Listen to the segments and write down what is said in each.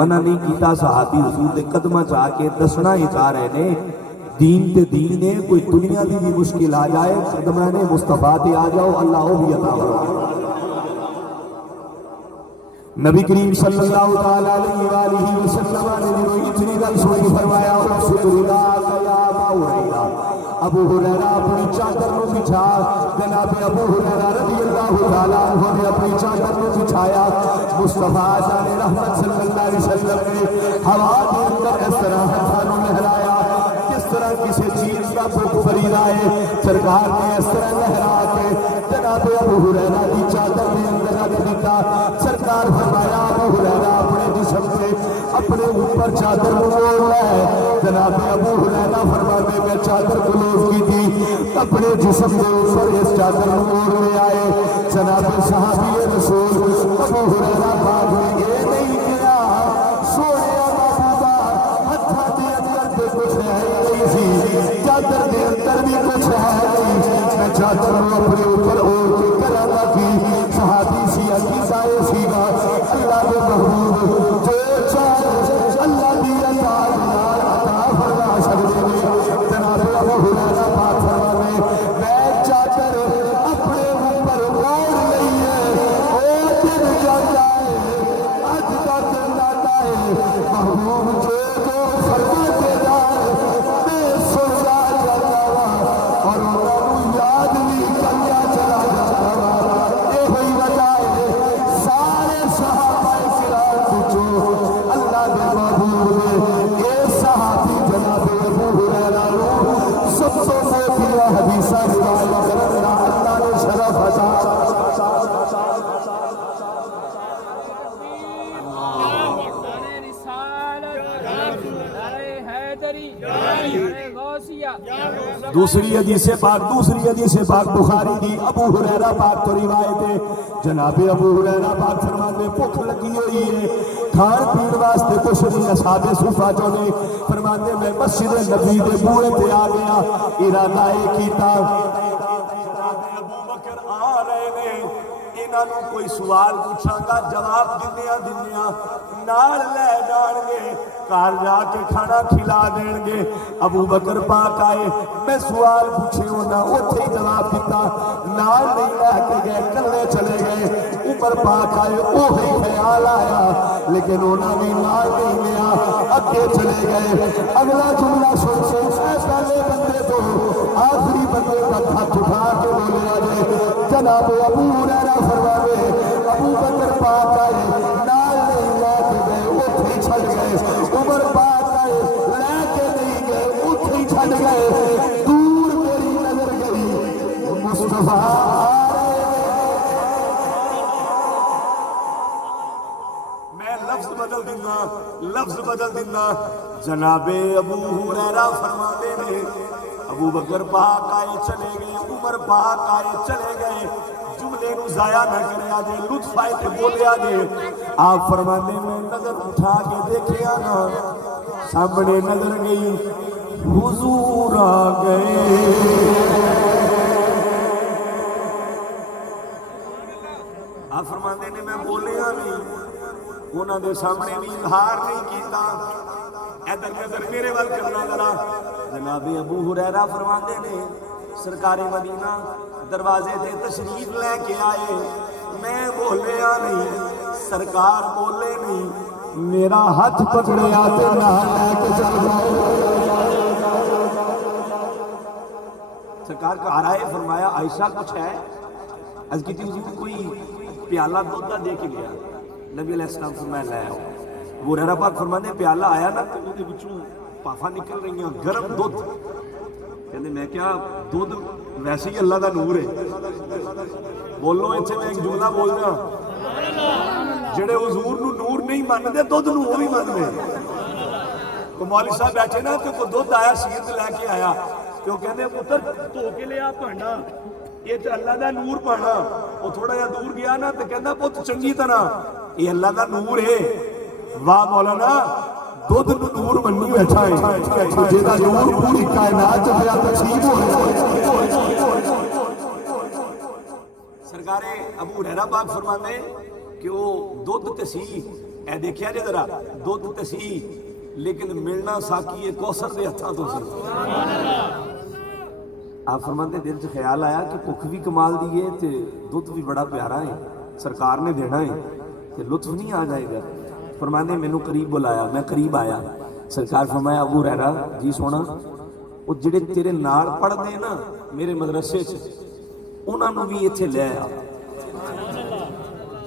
منع نہیں کیتا صحابی حضور دے قدمہ چاہ کے دسنا ہی چاہ رہے نے دین تے دین ہے کوئی دنیا دی بھی مشکل آ جائے قدمہ نے مصطفیٰ تے آ جاؤ اللہ وہ بھی عطا فرمائے نبی کریم صلی اللہ تعالیٰ علیہ وسلم نے اتنی گل سنی فرمایا ابو ہریرہ اپنی چادر کو بچھا جناب ابو ہریرہ رضی اللہ تعالیٰ عنہ نے اپنی چادر کو بچھایا مصطفیٰ جان رحمت صلی اللہ علیہ وسلم نے ہوا کے اندر اس طرح ہاتھوں لہرایا کس طرح کسی چیز کا بھوک فرید آئے سرکار نے اس طرح لہرا کے جناب ابو ہریرہ کی چادر کے اندر رکھ دیتا سرکار فرمایا ابو ہریرہ اپنے جسم سے اپنے اوپر چادر موڑ ہے جناب ابو ہریرہ فرماتے میں چادر کلوز کی تھی اپنے جسم کے اوپر اس چادر موڑ میں آئے جناب صحابی رسول ابو ہریرہ پاک نے یہ نہیں کیا سونے محبوبہ ہتھا دے اندر پہ کچھ ہے نہیں سی چادر دے اندر بھی کچھ ہے نہیں میں چادر اپنے اوپر اوڑھ کے کرانا کی صحابی سی عقیدہ سی گا اللہ کے محبوب جو چاہے اللہ دی عطا فرما سکتے ہیں جناب ابو ہریرہ پاک فرماتے میں چادر اپنے اوپر اوڑھ لئی ہے او دن جاتا ہے اج کا دن جاتا ہے محبوب جو فرماتے جائے میں سوچا جاتا ہوں اور انہوں یاد نہیں کریا چلا جاتا ہوں یہ ہوئی وجہ ہے سارے صحابہ کرام پوچھو اللہ کے محبوب نے اے صحابی جناب ابو ہریرہ نو سب سے موٹیا حدیثہ روایت کرنا اللہ نے شرف عطا دوسری حدیث پاک بخاری کی ابو ہریرہ پاک تو روایت ہے جناب ابو ہریرہ پاک فرماتے بھوک لگی ہوئی ہے کھان پین واسطے کچھ نہیں اصحاب صفہ جو نے فرماتے میں مسجد نبی دے بوئے پہ آ گیا ارادہ کیتا ابو بکر آ رہے نے انہاں نوں کوئی سوال پوچھاں گا جواب دنیا نال لے جان گے گھر جا کے کھانا کھلا دیں گے ابو بکر پاک آئے میں سوال پوچھے ہونا اوتھے ہی جواب دیتا نال نہیں لے کے گئے کلے چلے گئے عمر پاک آئے اوہی خیال آیا لیکن انہوں نے نال نہیں لیا اگے چلے گئے اگلا جملہ سن سے پہلے بندے تو آخری بندے تک ہاتھ اٹھا کے بولے آجے جناب ابو ہریرہ فرماتے ابو بکر پاک آئے نال نہیں لے کے گئے اوتھے ہی چھڑ گئے عمر پاک آئے لے کے نہیں گئے اوتھے ہی چھڑ گئے دور میری نظر گئی مصطفیٰ میں لفظ بدل دینا جناب ابو ہریرہ فرماتے ہیں ابو بکر پاک آئے چلے گئے عمر پاک آئے چلے گئے جملے نو ضائع نہ کرے آجے لطف آئے تے بولے آجے آپ فرمانے میں نظر اٹھا کے دیکھے آنا سامنے نظر گئی حضور آ گئے آپ فرمانے نے میں بولے نہیں انہوں نے سامنے بھی اظہار نہیں کیتا ادھر نظر میرے وال کرنا ذرا جناب ابو ہریرہ فرماتے نے سرکار مدینہ دروازے تے تشریف لے کے آئے میں بولیا نہیں سرکار بولے نہیں میرا ہاتھ پکڑے آتے نہ لے کے چل جائے سرکار کا آ رہا ہے فرمایا عائشہ کچھ ہے از کی حضور کوئی پیالہ دودھ دے کے گیا نبی علیہ السلام فرمایا لے آؤ وہ ہریرہ پاک فرمانے پیالہ آیا نا تو وہ دے بچوں پافا نکل رہی ہیں گرم دودھ کہنے میں کیا دودھ ویسے ہی اللہ دا نور ہے بولو ایتھے میں ایک جملہ بول رہا جڑے حضور نو نور نہیں مانتے دودھ نو وہ بھی مانتے تو مولوی صاحب بیٹھے نا تو کوئی دودھ آیا سیرت لے کے آیا تو کہنے پتر دھو کے لیا پانڈا یہ تو اللہ دا نور پانا وہ تھوڑا جا دور گیا نا تو کہنا بہت چنگی طرح یہ اللہ دا نور ہے واہ مولانا دودھ نور منی بیٹھا ہے جیدہ نور پوری کائنات جو ہے تقسیم ہو سرکار ابو ہریرہ پاک فرمانے کہ وہ دودھ تسی اے دیکھیا جے ذرا دودھ تے سی لیکن ملنا ساقی کوثر دے ہتھاں تو سی. آپ فرماندے دل چ خیال آیا کہ بھوک بھی کمال دی ہے تے دودھ بھی بڑا پیارا ہے, سرکار نے دینا ہے تے لطف نہیں آ جائے گا. فرماندے مینوں قریب بلایا, میں قریب آیا. سرکار فرمایا ابو ہریرہ جی سونا وہ جڑے تیرے نال پڑھدے نا میرے مدرسے چ انہاں نوں بھی ایتھے لے آ.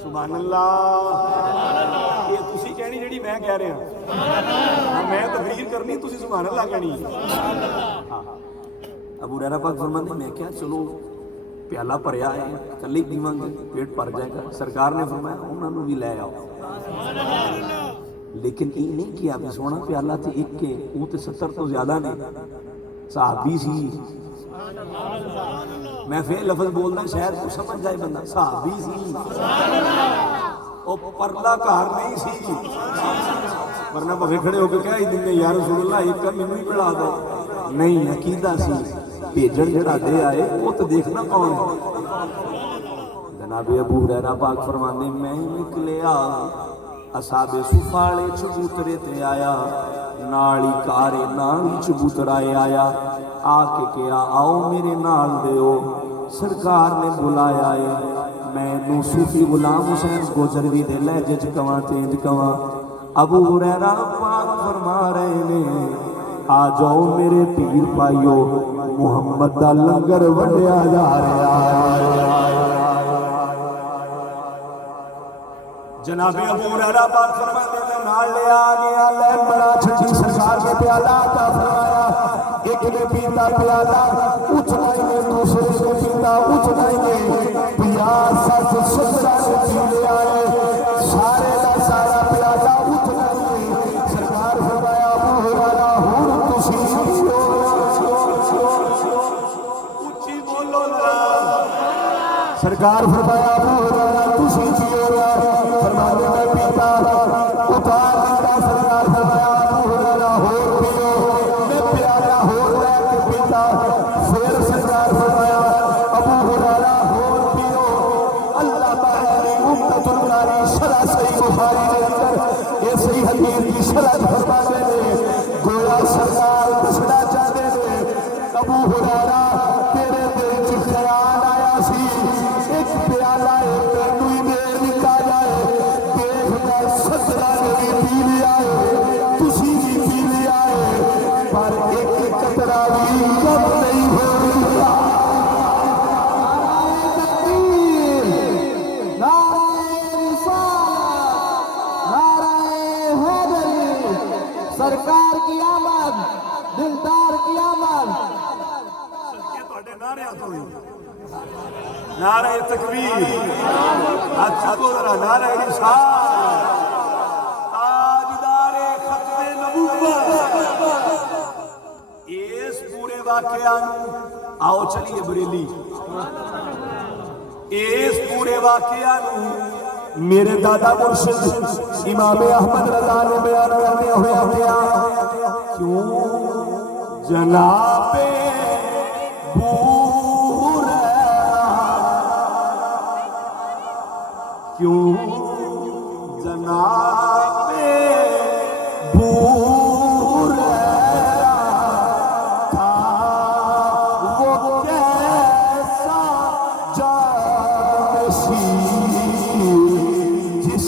سبحان اللہ. یہ تسی کہنی جڑی میں کہہ رہا, میں تقریر کرنی تسی سبحان اللہ کہنی. ابو ہریرہ پاک فرماندے میں کیا چلو پیالہ بھریا ہے کلے ہی پیواں گے پیٹ بھر جائے گا. سرکار نے فرمایا انہاں نوں بھی لے آؤ. لیکن یہ نہیں کیا بھی سونا پیالہ تے ایک کے وہ تے 70 تو زیادہ نے صحابی سی. میں پھر لفظ بولنا شاید تو سمجھ جائے بندہ, صحابی سی او پرلا گھر نہیں سی, ورنہ بھویں کھڑے ہو کے کہہ ہی دیں یا رسول اللہ ایک کا مینوں ہی پڑھا دو. نہیں عقیدہ سی بھیجن جڑا دے آئے وہ تو دیکھنا کون ہے. جناب ابو ہریرہ پاک فرماندے میں نکلیا اصحاب صفالے چبوترے تے آیا, نالی کارے نالی چبوترائے آیا. آ کے کیا آؤ میرے نال دیو. سرکار نے بلایا ہے میں نو صوفی غلام حسین گوجروی دے لہجے چ کواں تینج کواں. ابو ہریرہ پاک فرما رہے نے آ جاؤ میرے پیر پائیو محمد دا لنگر ونڈیا جا رہا ہے. جناب ابو ہریرہ پاک فرماتے ہیں نال لے آ گیا لے بڑا چھٹی سرکار نے پیالہ عطا فرمایا. ایک نے پیتا پیالہ اتنا ہی نے دوسرے سے پیتا اتنا ہی نے پیاس سچ سترہ سے پی لے آئے. سارے دا سارا پیالہ اتنا ہی نے. سرکار فرمایا ابو ہریرہ ہن تسی پیو. اچھی بولو ذرا. سرکار فرمایا ابو ہریرہ تسی پیو. فرماتے میں پیتا اتار دیتا. سرکار فرمایا ابو ہریرہ ہور پیو. میں پیالہ ہور لے کے پیتا. پھر سرکار فرمایا ابو ہریرہ ہور پیو. اللہ تعالیٰ نے عمدۃ القاری شرح صحیح بخاری کے اندر یہ صحیح حدیث کی شرح فرماتے ہیں گویا سرکار دسنا چاہتے ہیں ابو ہریرہ تیرے دل چ خیال آیا سی ایک پیالہ تینوں ہی دے دتا جائے. دیکھ کر 17 نے بھی پی لیا ہے تسی بھی پی لیا ہے پر ایک قطرہ بھی کم نہیں ہو رہا. سرکار کی آمد دلدار کی آمد. نعرہ تکبیر, اچھا کو ذرا نعرہ رسالت, تاجدار ختم نبوت. اس پورے واقعہ آؤ چلیے بریلی. اس پورے واقعہ میرے دادا مرشد امام احمد رضا نے بیان کرتے ہوئے ہمیں کیوں جناب کیوں جناب بور تھا وہ کیسا جانشین جس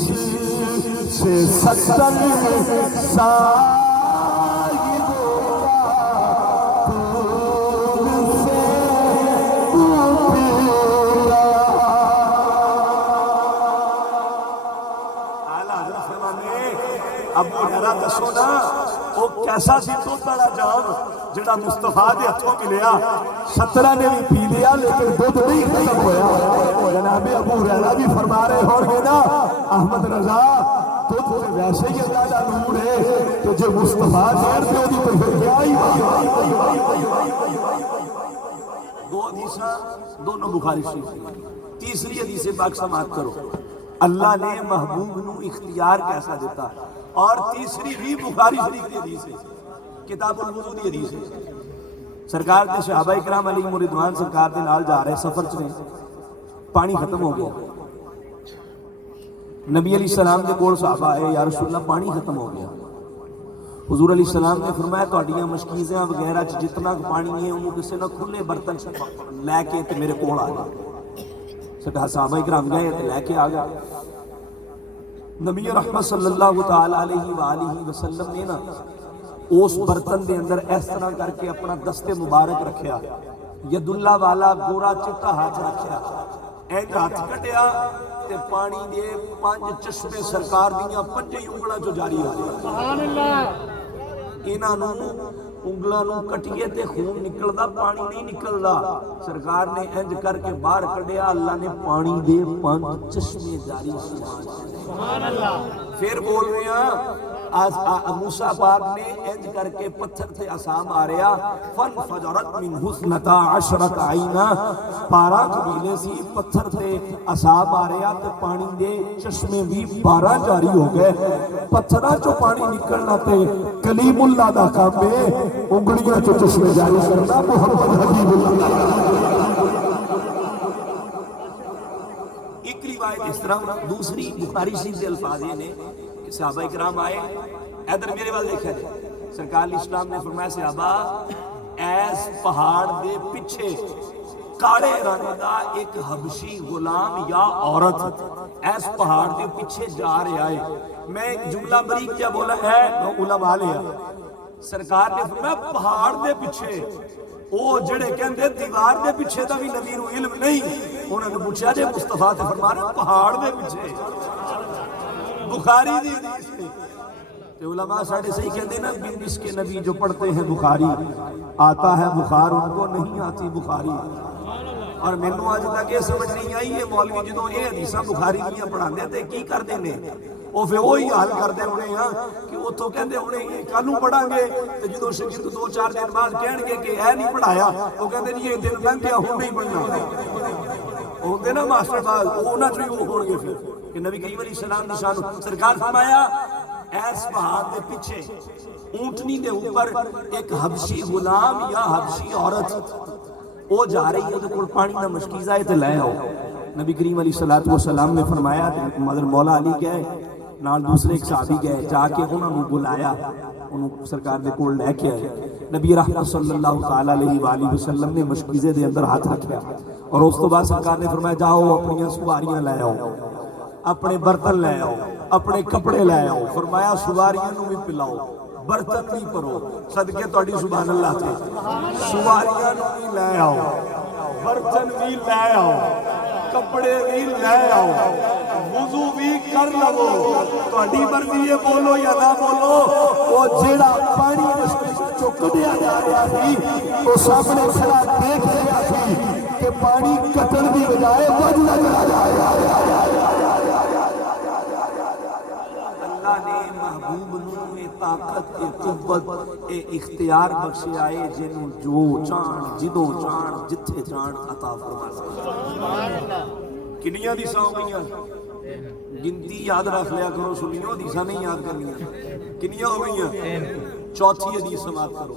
سے 70 سال ابو ہریرہ دسو نا وہ کیسا سی دودھ والا جام جڑا مصطفیٰ دے ہتھوں ملیا. 17 نے بھی پی لیا لیکن دودھ نہیں ختم ہویا. جناب ابو ہریرہ بھی فرما رہے ہوں گے نا احمد رضا دودھ سے ویسے ہی اللہ کا نور ہے کہ جو مصطفیٰ دین پہ ہوگی تو پھر کیا ہی. دو حدیثاں دونوں بخاری شریف. تیسری حدیث پاک سماعت کرو. اللہ نے محبوب نو اختیار کیسا دیتا. اور تیسری بھی بخاری شریف کی حدیث ہے, کتاب الوضو دی حدیث ہے. سرکار کے صحابہ کرام علیہ رضوان سرکار دے نال جا رہے سفر چ نے, پانی ختم ہو گیا. نبی علیہ السلام دے کول صحابہ آئے، یا رسول اللہ پانی ختم ہو گیا۔ حضور علیہ السلام نے فرمایا تہاڈیاں مشکیزاں وغیرہ جتنا پانی ہے انہوں کسی نہ کھلے برتن لے کے تے میرے کول آ جائے۔ صحابہ کرام گئے تے لے کے آ گیا۔ نبی رحمت صلی اللہ تعالی علیہ وآلہ وسلم نے نا اس برتن دے اندر اس طرح کر کے اپنا دست مبارک رکھیا، ید اللہ والا گورا چٹا ہاتھ رکھیا، ایک ہاتھ کٹیا تے پانی دے 5 چشمے سرکار دیاں 5 انگلاں جو جاری ہو گئے۔ سبحان اللہ۔ انہاں نوں انگلاں نوں کٹیے تے خون نکلدا، پانی نہیں نکلدا۔ سرکار نے انج کر کے باہر کڈیا، اللہ نے پانی دے 5 چشمے جاری سبحان اللہ۔ پھر بول رہے ہیں موسیٰ پاک نے انج کر کے پتھر سے عصا ماریا، فانفجرت منہ 12 عینا، 12 قبیلے سی، پتھر سے عصا ماریا تے پانی دے چشمے بھی 12 جاری ہو گئے۔ پتھراں چو پانی نکلنا تے کلیم اللہ دا کام ہے، انگلیاں چو چشمے جاری کرنا محمد حبیب اللہ۔ ایک روایت اس طرح، دوسری بخاری شریف کے الفاظ یہ نے کہ صحابہ کرام آئے، ادھر میرے وال دیکھا جائے، سرکار اسلام نے فرمایا صحابہ ایس پہاڑ دے پیچھے کاڑے رنگ دا ایک حبشی غلام یا عورت ایس پہاڑ دے پیچھے جا رہا ہے۔ میں ایک جملہ بریک کیا بولا ہے علماء لیا، سرکار نے فرمایا پہاڑ دے پیچھے، وہ جڑے کہندے دیوار دے پیچھے دا بھی نبی نو علم نہیں، انہوں نے پوچھا جے مصطفیٰ تے فرما رہے پہاڑ دے پیچھے، بخاری دی حدیث ہے۔ تو علماء ساڑھے صحیح کہندے نا بندش کے نبی جو پڑھتے ہیں بخاری، آتا ہے بخار ان کو نہیں آتی بخاری۔ اور میں نے آج تک یہ سمجھ نہیں آئی ہے مولوی جدوں یہ حدیثاں بخاری کیاں پڑھا دیتے کی کر دینے، وہ پھر وہی حال کرتے ہونے ہیں کہ وہ تو کہندے ہونے یہ کالوں پڑھاں گے تو جدوں شگرد 2-4 دن بعد کہن گے کہ اے نہیں پڑھایا، وہ کہندے نہیں یہ دن لنگ گیا ہوں نہیں پڑھنا، ہوندے نا ماسٹر باز وہ نہ چوئی وہ ہون گے پھر کہ نبی کریم علیہ السلام دی شان۔ سرکار فرمایا ایس پہاڑ دے پیچھے اونٹنی دے اوپر ایک حبشی غلام یا حبشی عورت وہ جا رہی ہے، کول پانی نہ مشکیزہ ہے تے لے آؤ۔ نبی کریم علیہ السلام نے فرمایا مدر مولا علی گئے نال دوسرے ایک صحابی گئے، جا کے انہوں نے بلایا، انہوں سرکار دے کول لے کے آئے۔ نبی رحمت صلی اللہ تعالی علیہ وآلہ وسلم نے مشکیزے دے اندر ہاتھ رکھیا اور اس تو بعد سرکار نے فرمایا جاؤ اپنی سواریاں لے آؤ، اپنے برتن لے آؤ، اپنے کپڑے لے آؤ، فرمایا سواریاں نو بھی پلاؤ، برتن بھی پرو، صدقے توڑی سبحان اللہ تھے، سواریاں نو بھی لے آؤ، برتن بھی لے آؤ، کپڑے بھی لے آؤ، وضو بھی کر لو، توڑی مرضی یہ بولو یا نہ بولو، وہ جیڑا پانی چک دیا جا رہا تھی وہ سامنے کھڑا دیکھ رہا تھی کہ پانی کٹن دی بجائے بج لگا جا رہا ہے۔ اللہ نے محبوب نو طاقت قوت اختیار بخشے آئے جنوں جو چان جدوں چان جتھے چان عطا فرما۔ کنیاں دیساں ہو گئیاں گنتی یاد رکھ لیا کرو، سنیوں دیساں نہیں یاد کرنیاں، کنیاں ہو گئیاں، چوتھی حدیث سماعت کرو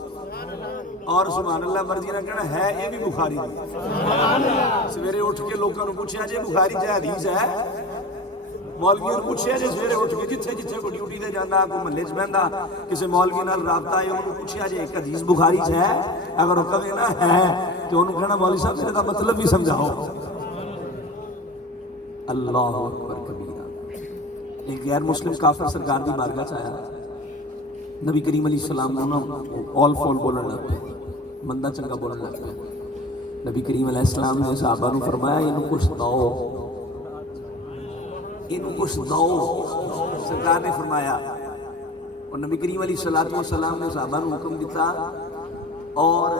اور سبحان اللہ مرضی نہ کہنا ہے یہ بھی بخاری دی۔ سویرے اٹھ کے لوگوں نے پوچھا جی بخاری جے حدیث ہے، مولوی نے پوچھا جی سویرے اٹھ کے جتھے جتھے کوئی ڈیوٹی تے جانا کوئی محلے چ بہندا کسی مولوی نال رابطہ ہے انہوں پوچھا جی ایک حدیث بخاری چ ہے، اگر وہ کہے نا ہے تو انہوں کہنا مولوی صاحب میرے دا مطلب بھی سمجھاؤ۔ اللہ اکبر کبیرہ۔ ایک غیر مسلم کافر سرکار دی بارگاہ چ آیا، نبی کریم علیہ السلام نے آل فول بولن لگ پے، بندہ چنگا بولن لگ پے۔ نبی کریم علیہ السلام نے صحابہ نے فرمایا انہوں کچھ دو، انہوں کچھ دو۔ سرکار نے فرمایا اور نبی کریم علیہ السلام نے صحابہ نے حکم دیتا اور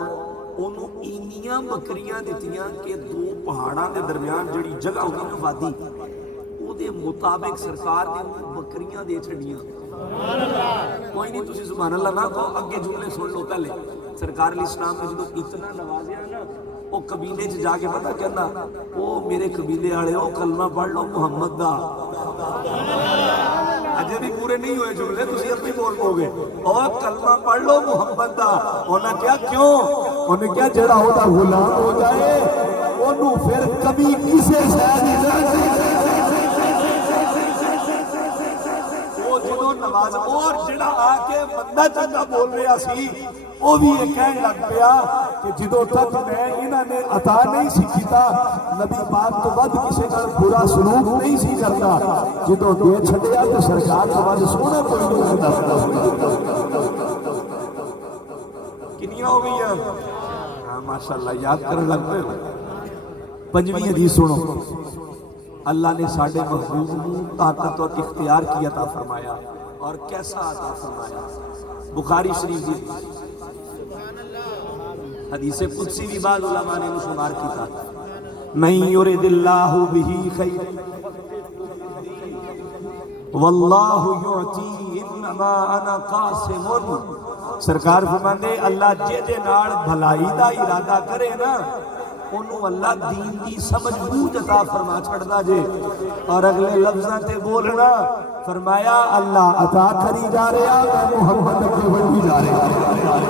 انہوں اینیاں بکریاں دیتیاں کہ 2 پہاڑاں دے درمیان جڑی جگہ ہوگی نا وادی او دے مطابق سرکار نے بکریاں دے چھڑیاں۔ کوئی نہیں تسی سبحان اللہ نہ تو اگے جملے سن لو پہلے۔ سرکار علیہ السلام نے جدو اتنا نوازیا نا وہ قبیلے چ جا کے پتہ کہنا وہ میرے قبیلے والے او کلمہ پڑھ لو محمد دا۔ اجے بھی پورے نہیں ہوئے جملے تسی اپنی بول پو گے، اور کلمہ پڑھ لو محمد دا۔ انہاں کیا کیوں؟ انہیں کیا جڑا ہوتا غلام ہو جائے انہوں پھر کبھی کسے شے دی ضرورت نواز اور جڑا آ کے بندہ چنگا بول رہا سی وہ بھی یہ کہنے لگ پیا کہ جدوں تک میں انہاں نے عطا نہیں سی کیتا نبی پاک تو ود کسی نال برا سلوک نہیں سی کرتا جدوں دے چھڈیا تے سرکار تو ود سونا کوئی نہیں ہوندا کنیاں ہو گئی ہاں ماشاءاللہ یاد کرنے لگ پے پنجویں حدیث سنو اللہ نے ساڈے محبوب کو طاقت اور اختیار کی عطا فرمایا اور کیسا عطا فرمایا بخاری شریف کی حدیث قدسی بھی بعض علماء نے شمار کی تھا من یرد اللہ بہ خیر واللہ یعطی انما انا قاسم سرکار فرماندے اللہ جے نال بھلائی دا ارادہ کرے نا انہوں اللہ دین دی سمجھ بوجھ عطا فرما چھڑدا جے اور اگلے لفظاں تے بولنا فرمایا اللہ عطا کری جا رہا میں محمد اگے بڑھی جا رہا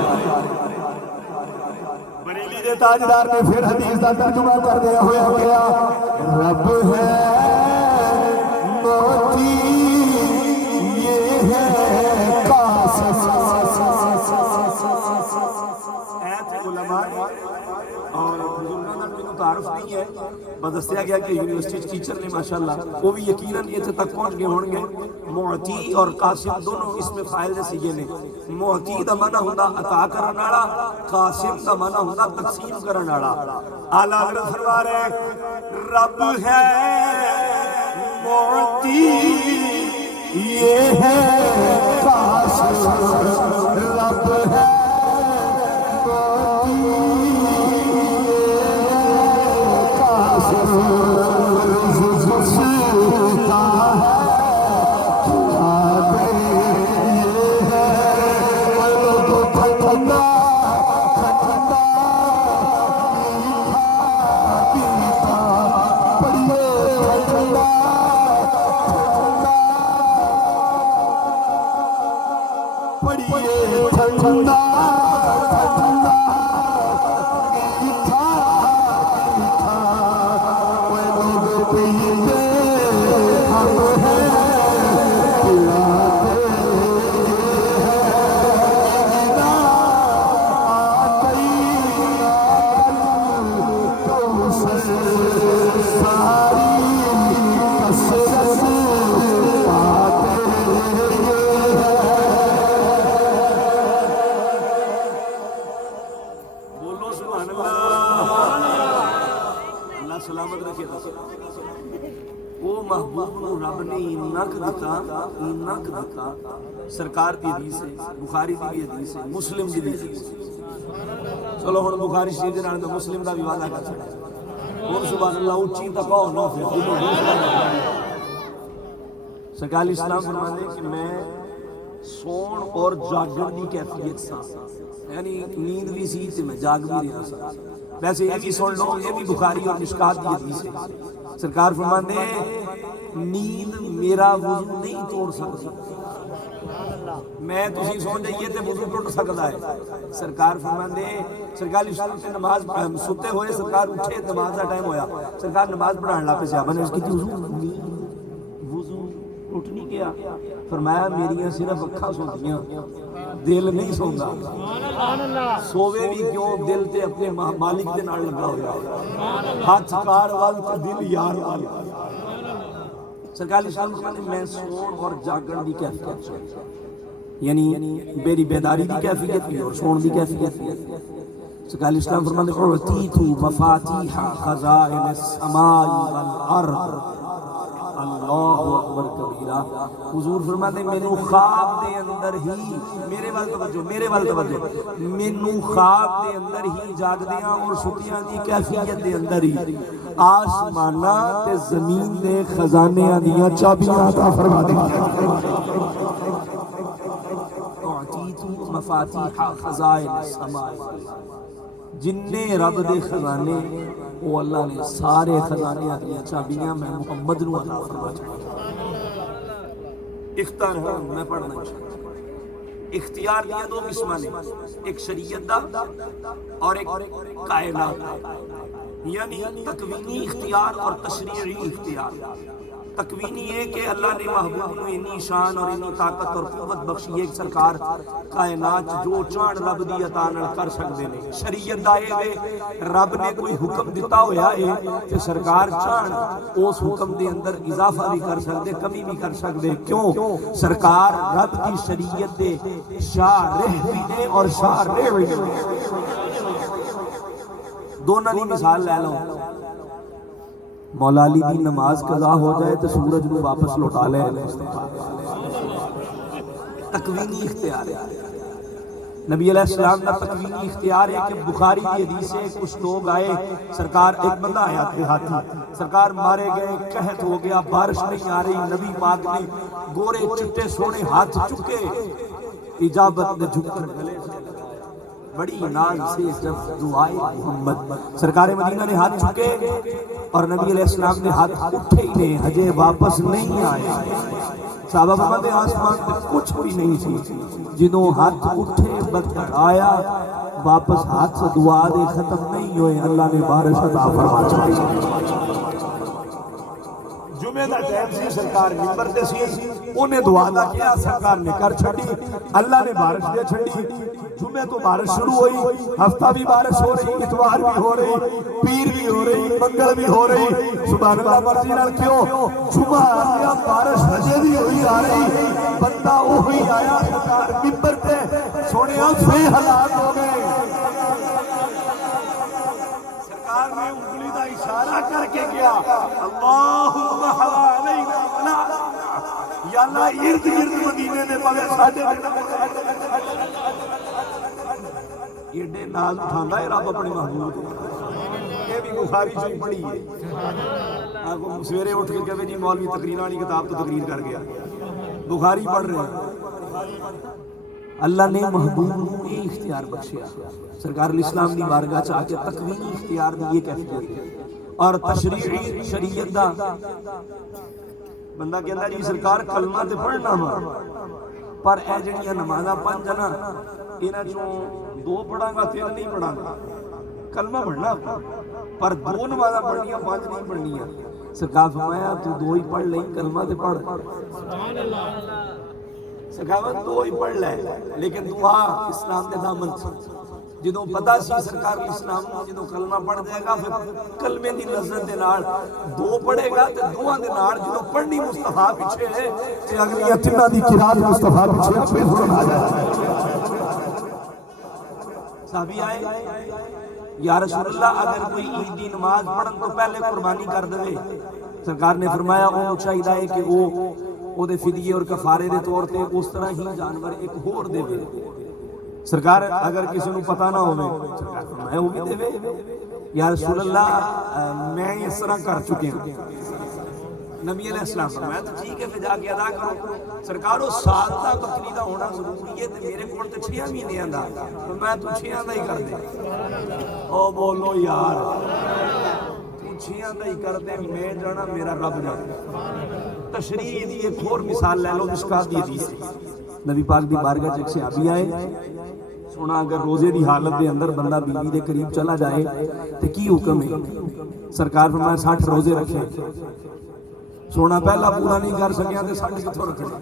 بریلی دے تاجدار نے پھر حدیث دا ترجمہ کر دیا ہوا گیا رب ہے موتی یہ ہے قاسم ایت علماء اور بزرگاں نال مینوں تعارف نہیں ہے بس دسیا گیا کہ یونیورسٹی ٹیچر نے ماشاءاللہ وہ بھی یقیناً اتنے تک پہنچ گئے ہون گے معطی اور قاسم دونوں اس میں فاعل دے سیغے نے معطی دا معنی ہوندا عطا کرن والا قاسم دا معنی ہوندا تقسیم کرن والا اعلی حضرت فرما رہے ہیں رب ہے معطی یہ ہے قاسم رب ہے سرکار دی حدیث ہے بخاری دی بھی حدیث ہے مسلم دی بھی حدیث ہے چلو ہن بخاری شریف دے نال مسلم دا بھی وعدہ کر چھڑا اور سبحان اللہ اونچی تکو نہ سرکار اسلام فرماتے کہ میں سون اور جاگن دی کیفیت سا یعنی نیند بھی سی تے میں جاگ بھی رہا سا ویسے یہ بھی سن لو یہ بھی بخاری اور مشکات دی حدیث ہے سرکار فرماتے نیند میرا وضو نہیں توڑ سکتی میں تسی سو جائیے تے وضو ٹوٹ سکتا ہے سرکار فرماندے سرکار اسلام سے نماز سوتے ہوئے سرکار اٹھے نماز کا ٹائم ہویا سرکار نماز پڑھان لا پے صحابہ نے اس کی وضو ٹوٹ نہیں گیا فرمایا میریاں صرف اکھاں سوندیاں دل نہیں سوندا سووے بھی کیوں دل تے اپنے مالک دے نال لگا ہویا ہاتھ کار وال تے دل یار وال سرکار اسلام نے میں سون اور جاگن دی کیفیت یعنی میری بیداری دی کیفیت بھی اور سون دی کیفیت بھی سرکار اسلام فرماتے ہیں اعطیت مفاتیح خزائن السماء والارض اللہ اکبر کبیرہ حضور فرماتے ہیں مینوں خواب دے اندر ہی میرے وال توجہ مینوں خواب دے اندر ہی جاگدیاں اور سوتیاں دی کیفیت دے اندر ہی آسماناں تے زمین دے خزانیاں دیاں چابیاں عطا فرما دے اعطیت مفاتیح خزائن السماء جننے رب دے خزانے وہ اللہ نے سارے خزانے دیا چابیاں میں محمد نو عطا فرما اختیار میں پڑھنا چاہتا اختیار دیا دو قسماں نے ایک شریعت دا اور ایک کائنات دا یعنی تکوینی اختیار اور تشریعی اختیار تکوینی ہے کہ اللہ نے محبوب کو اتنی شان اور اتنی طاقت اور قوت بخشی ہے کہ سرکار کائنات جو چاند رب دی عطا نال کر سکدے نے. شریعت دا اے رب نے کوئی حکم دتا ہویا ہے کہ سرکار چاند اس حکم دے اندر اضافہ بھی کر سکدے کمی بھی کر سکدے. کیوں؟ سرکار رب کی شریعت دے شارح بھی نے اور شارع بھی نے. دونوں کی مثال لے لو. مولا علی دی نماز قضا ہو جائے تو سورج کو واپس لوٹا لے. تکوینی اختیار ہے. نبی علیہ السلام کا تکوینی اختیار ہے کہ بخاری کی حدیث ہے کچھ لوگ آئے سرکار ایک بندہ آیا تھے ہاتھی سرکار مارے گئے قحط ہو گیا بارش نہیں آ رہی. نبی پاک نے گورے چٹے سونے ہاتھ چکے اجابت نے جھک کر گلے بڑی ناز سے جب دعائے محمد سرکار مدینہ نے ہاتھ چکے اور نبی علیہ السلام نے ہاتھ اٹھے ہی نہیں ہجے واپس نہیں آئے. صحابہ فرماتے آسمان میں کچھ بھی نہیں تھی جنہوں ہاتھ اٹھے بدر آیا واپس ہاتھ سے دعا دے ختم نہیں ہوئے. اللہ نے بارش عطا فرما چکی. جمعہ دا ٹائم سی سرکار منبر تے سی انہیں دعا دا کیا سرکار نے کر چھڑی اللہ نے بارش دے چھڑی. جمعہ تو بارش شروع ہوئی ہفتہ بھی بارش ہو رہی اتوار بھی ہو رہی پیر بھی ہو رہی منگل بھی ہو رہی. سبحان اللہ مرضی نال کیوں جمعہ آیا بارش ہجے بھی ہوئی آ رہی بندہ وہی آیا سرکار منبر تے سونیا فی حالات ہو گئے. سرکار نے انگلی دا اشارہ کر کے کیا اللہم حوالینہ ولا یا اللہ ارد گرد مدینے نے پڑے ساڈے ایڈے ناز اٹھاندا ہے رب اپنے محبوب کو. یہ بھی بخاری سے پڑھی ہے. آپ کو سویرے اٹھ کے کہے جی مولوی تقریر والی کتاب تو تقریر کر گیا بخاری پڑھ رہے ہیں. اللہ نے محبوب کو یہ اختیار بخشیا. سرکار الاسلام دی بارگاہ چ آ کے تکوینی اختیار دی یہ کیفیت ہے اور تشریعی شریعت دا بندہ کہندا جی سرکار کلمہ تے پڑھنا وا پر اے جڑیاں نمازاں پنج نا انہاں چوں دو پڑھاں گا تین نہیں پڑھاں گا. کلمہ پڑھنا پر دو نمازاں پڑھنیاں پانچ نہیں پڑھنیاں. سرکار فرمایا تو دو ہی پڑھ لیں کلمہ تے پڑھ. سبحان اللہ. سکھاوت دو ہی پڑھ لے لیکن دعا اسلام دے دامن جدوں پتہ سی سرکار اسلام جدوں کلمہ پڑھ دے گا پھر کلمے دی لذت دے نال دو پڑھے گا تے دوواں دے نال جدوں پڑھنی مصطفیٰ پیچھے ہے تے اگلیاں تیناں دی قرات مصطفیٰ پیچھے اپنے سن آ جائے. صحابی آئے یا رسول اللہ اگر کوئی عید دی نماز پڑھن تو پہلے قربانی کر دے. سرکار نے فرمایا او چاہیدا ہے کہ او دے فدیے اور کفارے دے طور تے اس طرح ہی جانور ایک ہور دے وے. سرکار اگر کسی نو پتہ نہ ہوے سرکار فرمایا وہ بھی دے وے. یا رسول اللہ میں اس طرح کر چکے ہوں. نبی علیہ السلام فرمایا تو ٹھیک ہے پھر جا کے ادا کرو. سرکار وہ سال دا بکری دا ہونا ضروری ہے تے میرے کول تے 6 مہینیاں دا میں تو 6 دا ہی کر دے. او بولو یار تو 6 دا ہی کر دے میں جانا میرا رب جانا. تشریح دی ایک اور مثال لے لو مشکات دی حدیث. نبی پاک دی بارگاہ چ ایک صحابی آئے سونا اگر روزے دی حالت دے اندر بندہ بیوی دے قریب چلا جائے تے کی حکم ہے. سرکار فرمایا 60 روزے رکھے. سونا پہلا پورا نہیں کر سکیا تے 60 کتھوں رکھنا.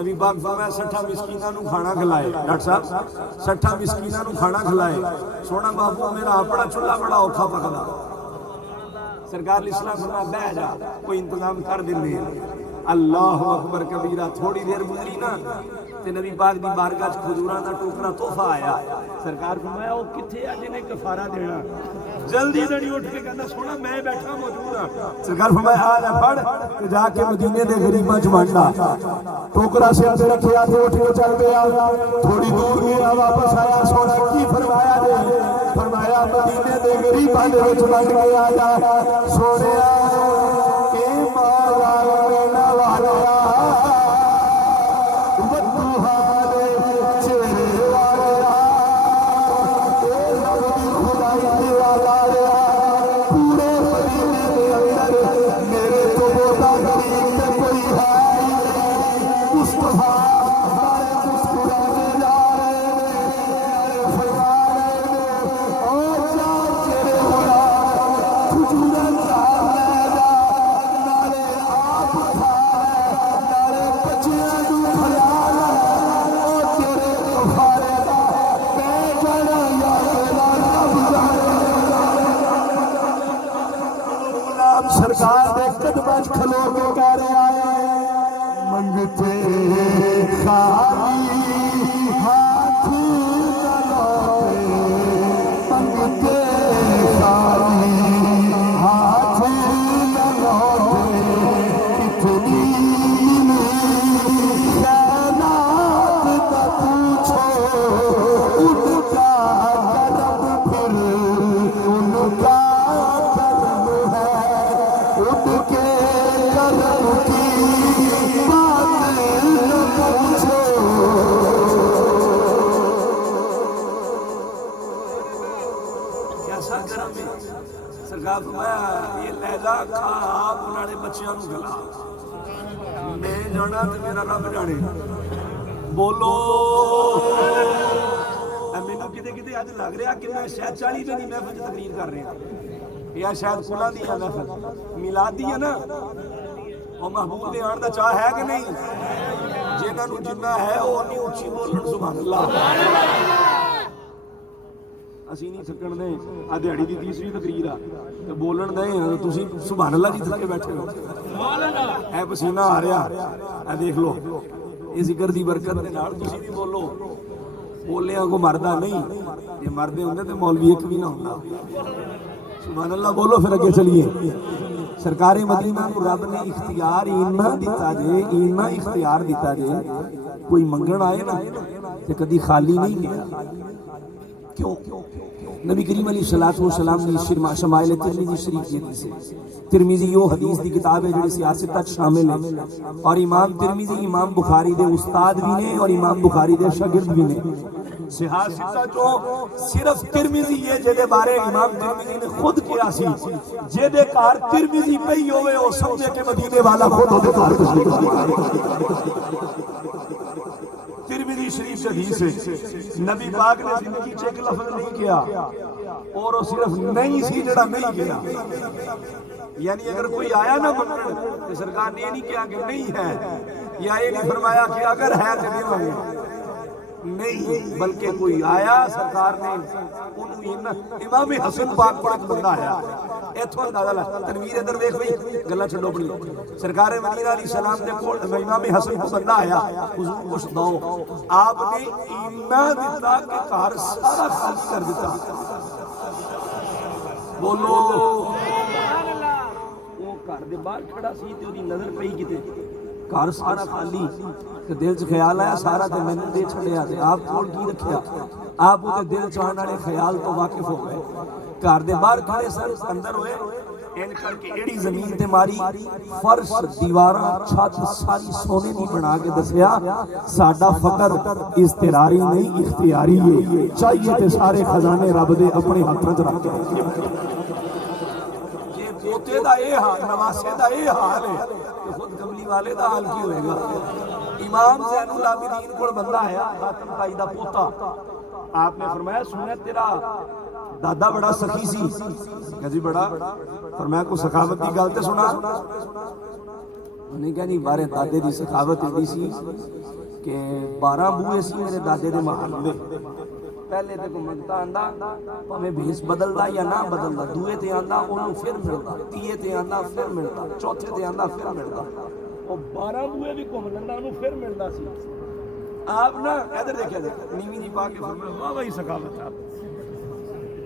نبی پاک فرمایا 60 مسکیناں نو کھانا کھلائے. ڈاکٹر صاحب 60 مسکیناں نو کھانا کھلائے. سونا محبوب میرا اپنا چولہا بڑا اوکھا پکدا. سرکار الاسلام فرمایا بیٹھ جا کوئی انتظام کر دیندے ہیں. اللہ اکبر کبیرہ. تھوڑی دیر گزری نا تے نبی پاک دی بارگاہ چ کھجوراں دا ٹوکرا تحفہ آیا. سرکار فرمایا او کتھے اج نے کفارہ دینا. جلدی جڑی اٹھ کے کہندا سونا میں بیٹھا موجود ہاں. سرکار فرمایا آ جا پڑھ تے جا کے مدینے دے غریباں چ بانٹا. ٹوکرا سر تے رکھیا تے اٹھ کے چل گیا. تھوڑی دور گیا واپس آیا. سونا کی فرمایا جے؟ فرمایا مدینے دے غریباں دے وچ بانٹ کے آ جا. سونیا اے مالا مینا والا کھلو کے کہہ رہے آئے منگتے خالی ہاتھ نہ لوٹے منگتے خالی ہاتھ نہ لوٹے کتنی خیانات نہ پوچھو ان کا کرم پھر ان کا کرم ہے ان کے کرم کی بات نہ پوچھو کیسا کرم ہے سرکار فرمایا یہ لہجہ کھا آپ انہوں نے بچیاں نو گلا میں جانا تو میرا رب جانے بولو مینوں کتے کتے اج لگ رہا کہ میں شاید 40 دن محفل تقریر کر رہا یا شاید کھلا دی ہے محفل میلاد دی ہے نا اور محبوب دے آن دا چاہ ہے کہ نہیں جنہاں نو جنہ ہے وہ نہیں اچھی بولن سبحان اللہ اسی نہیں تھکن دے آ دیہڑی دی تیسری تقریر آ تے بولن دے تسی سبحان اللہ جی تھکے بیٹھے ہو سبحان اللہ اے پسینہ آ رہا اے دیکھ لو یہ ذکر دی برکت دے نال تسی بھی بولو بولیاں کو مردہ نہیں یہ مردے ہوندے تے مولوی ایک بھی نہ ہوندا سبحان اللہ بولو پھر اگے چلیے سرکار مدینہ کو رب نے اختیار اینا دیتا جے اینا اختیار دیتا جے کوئی منگن آئے نا تے کدی خالی نہیں گیا کیوں نبی کریم علیہ السلام نے شمائل ترمذی شریف کی حدیث ہے ترمذی یہ حدیث دی کتاب ہے جو سیاست تک شامل ہے اور امام ترمذی امام بخاری دے استاد بھی نے اور امام بخاری دے شاگرد بھی نے سیاست جو صرف ترمذی یہ جدے بارے امام ترمذی نے خود کیا سی جدے کار ترمذی پئی ہوئے او سمجھے کہ مدینے والا خود ہوتے کار ترمذی شریف سے حدیث ہے نبی پاک نے زندگی چ ایک لفظ نہیں کیا اور وہ صرف نہیں سی جڑا نہیں کیا یعنی اگر کوئی آیا نا منگن تو سرکار نے یہ نہیں کیا کہ نہیں ہے یا یہ نہیں فرمایا کہ اگر ہے تو نہیں مانگے نہیں بلکہ کوئی آیا سرکار نے امام حسن پاک پڑھ بندہ آیا ایتھوں اندازہ لا تنویر ادھر دیکھ بھئی گلا چھڈو اپنی سرکار مدینہ علیہ السلام دے کول امام حسن کو بندہ آیا حضور کچھ دو آپ نے ایمان دیتا کہ گھر سارا خالی کر دیتا بولو وہ گھر دے باہر کھڑا سی تے اودی نظر پئی کتے گھر سارا خالی تے دل چ خیال آیا سارا تے میں نے دے چھڑیا تے آپ کول کی رکھیا آپ وہ دل چاہن والے خیال تو واقف ہو گئے گھر دے باہر کھڑے سن اندر ہوئے این کر کے ایڑی زمین تے ماری فرش دیواراں چھت ساری سونے دی بنا کے دسیا ساڈا فقر اضطراری نہیں اختیاری ہے چاہیے تے سارے خزانے رب دے اپنے ہاتھاں وچ رکھ کے یہ پوتے دا اے حال نواسے دا اے حال ہے کہ خود کملی والے دا حال کی ہوئے گا امام زین العابدین کو بندہ آیا خاتم تائی دا پوتا آپ نے فرمایا سنیں تیرا دادا بڑا سخی سی کہا جی بڑا فرمایا کو سخاوت کی گل تے سنا انہوں نے کہا نہیں بارے دادے دی سخاوت دی سی کہ 12 بوئے سی میرے دادے دے محل میں پہلے تے کو منگتا آندا پاویں بھیس بدلدا یا نہ بدلدا دوئے تے آندا انہوں پھر ملدا تیے تے آندا پھر ملدا چوتھے تے آندا پھر ملدا اور 12 بوئے بھی گھوم لندا انہوں پھر ملدا سی آپ نا ادھر دیکھیا نیوی نہیں پا کے فرمایا واہ واہ سخاوت آپ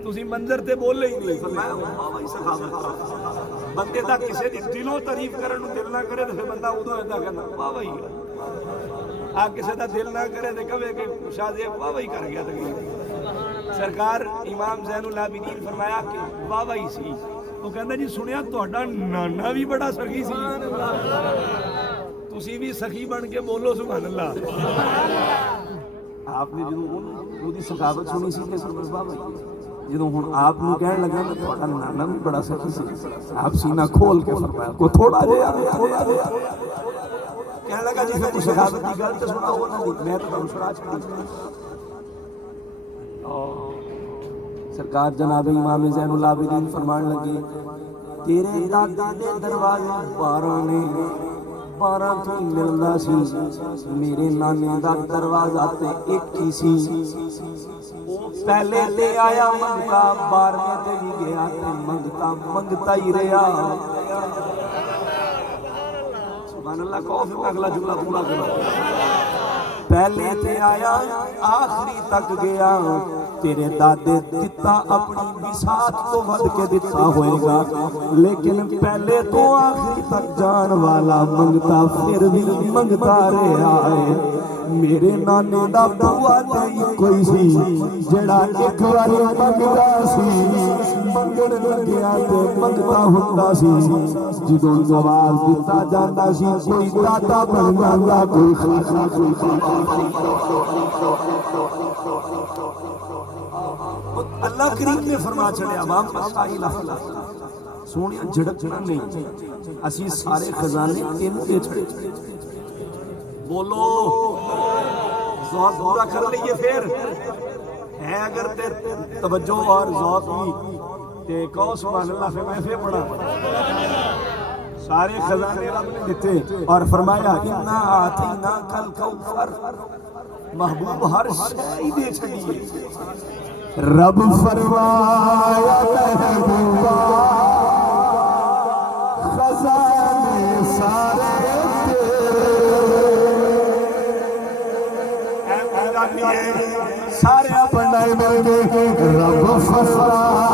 تسی منظر تے بولے ہی نہیں فرمایا واہ واہ سخاوت بندے دا کسے دی دلوں تعریف کرن نوں دل نہ کرے تے بندہ اودوں ایدا کرنا واہ واہ آ کسے دا دل نہ کرے تے کہے کہ شاہ زیب واہ واہ کر گیا تقریر سرکار امام زین العابدین فرمایا کہ واہ واہ سی وہ کہندا جی سنیا تہاڈا نانا بھی بڑا سخی سی تسی بھی سخی بن کے بولو سبحان اللہ آپ نے جدوں دی سخاوت سنی سی تے سبحان اللہ جدوں ہن آپ نوں کہن لگا نا تہاڈا نانا بھی بڑا سخی سی آپ سینہ کھول کے فرمایا کو تھوڑا جہا کہنے لگا جی پھر سخاوت کی گل تے سنا ہو نہ میں تو سنا چھڑی سرکار جناب امام زین العابدین فرمان لگے تیرے دادا دے دروازے 12 نے 12 تو ہی ملدا سی میرے نانے دا دروازہ تے ایک ہی سی پہلے لے آیا منگتا 12ویں تے بھی گیا تے منگتا منگتا ہی رہیا سبحان اللہ کہو پھر میں اگلا جملہ پورا کروں. پہلے تے آیا آخری تک گیا تیرے دادے دتا اپنی بساط تو ود کے دتا ہوئے گا لیکن پہلے تو آخری تک جان والا منگتا پھر بھی منگتا رہا ہے. میرے نانے دا بوا تے کوئی سی جڑا ایک واری منگدا سی منگن لگیا تے منگتا ہوندا سی جدوں جواب دتا جاندا سی کوئی دادا بن جاندا کوئی خاصا اللہ کریم نے فرما چھڑیا امام مسائل سونیا جھڑکنا نہیں اسی سارے خزانے تین دے چھڑے بولو ذوق پورا کر لئیے پھر ہے اگر توجہ اور ذوق بھی تے کہو سبحان اللہ پھر میں پھر پڑھا سارے خزانے رب نے دیتے اور فرمایا اِنَّا آتَيْنَاكَ الْكَوْثَرَ محبوب ہر شئی دے چھڑیے. رب فرمایا محبوبا خزانے سارے سارے اپنے مل گئے. رب فرمایا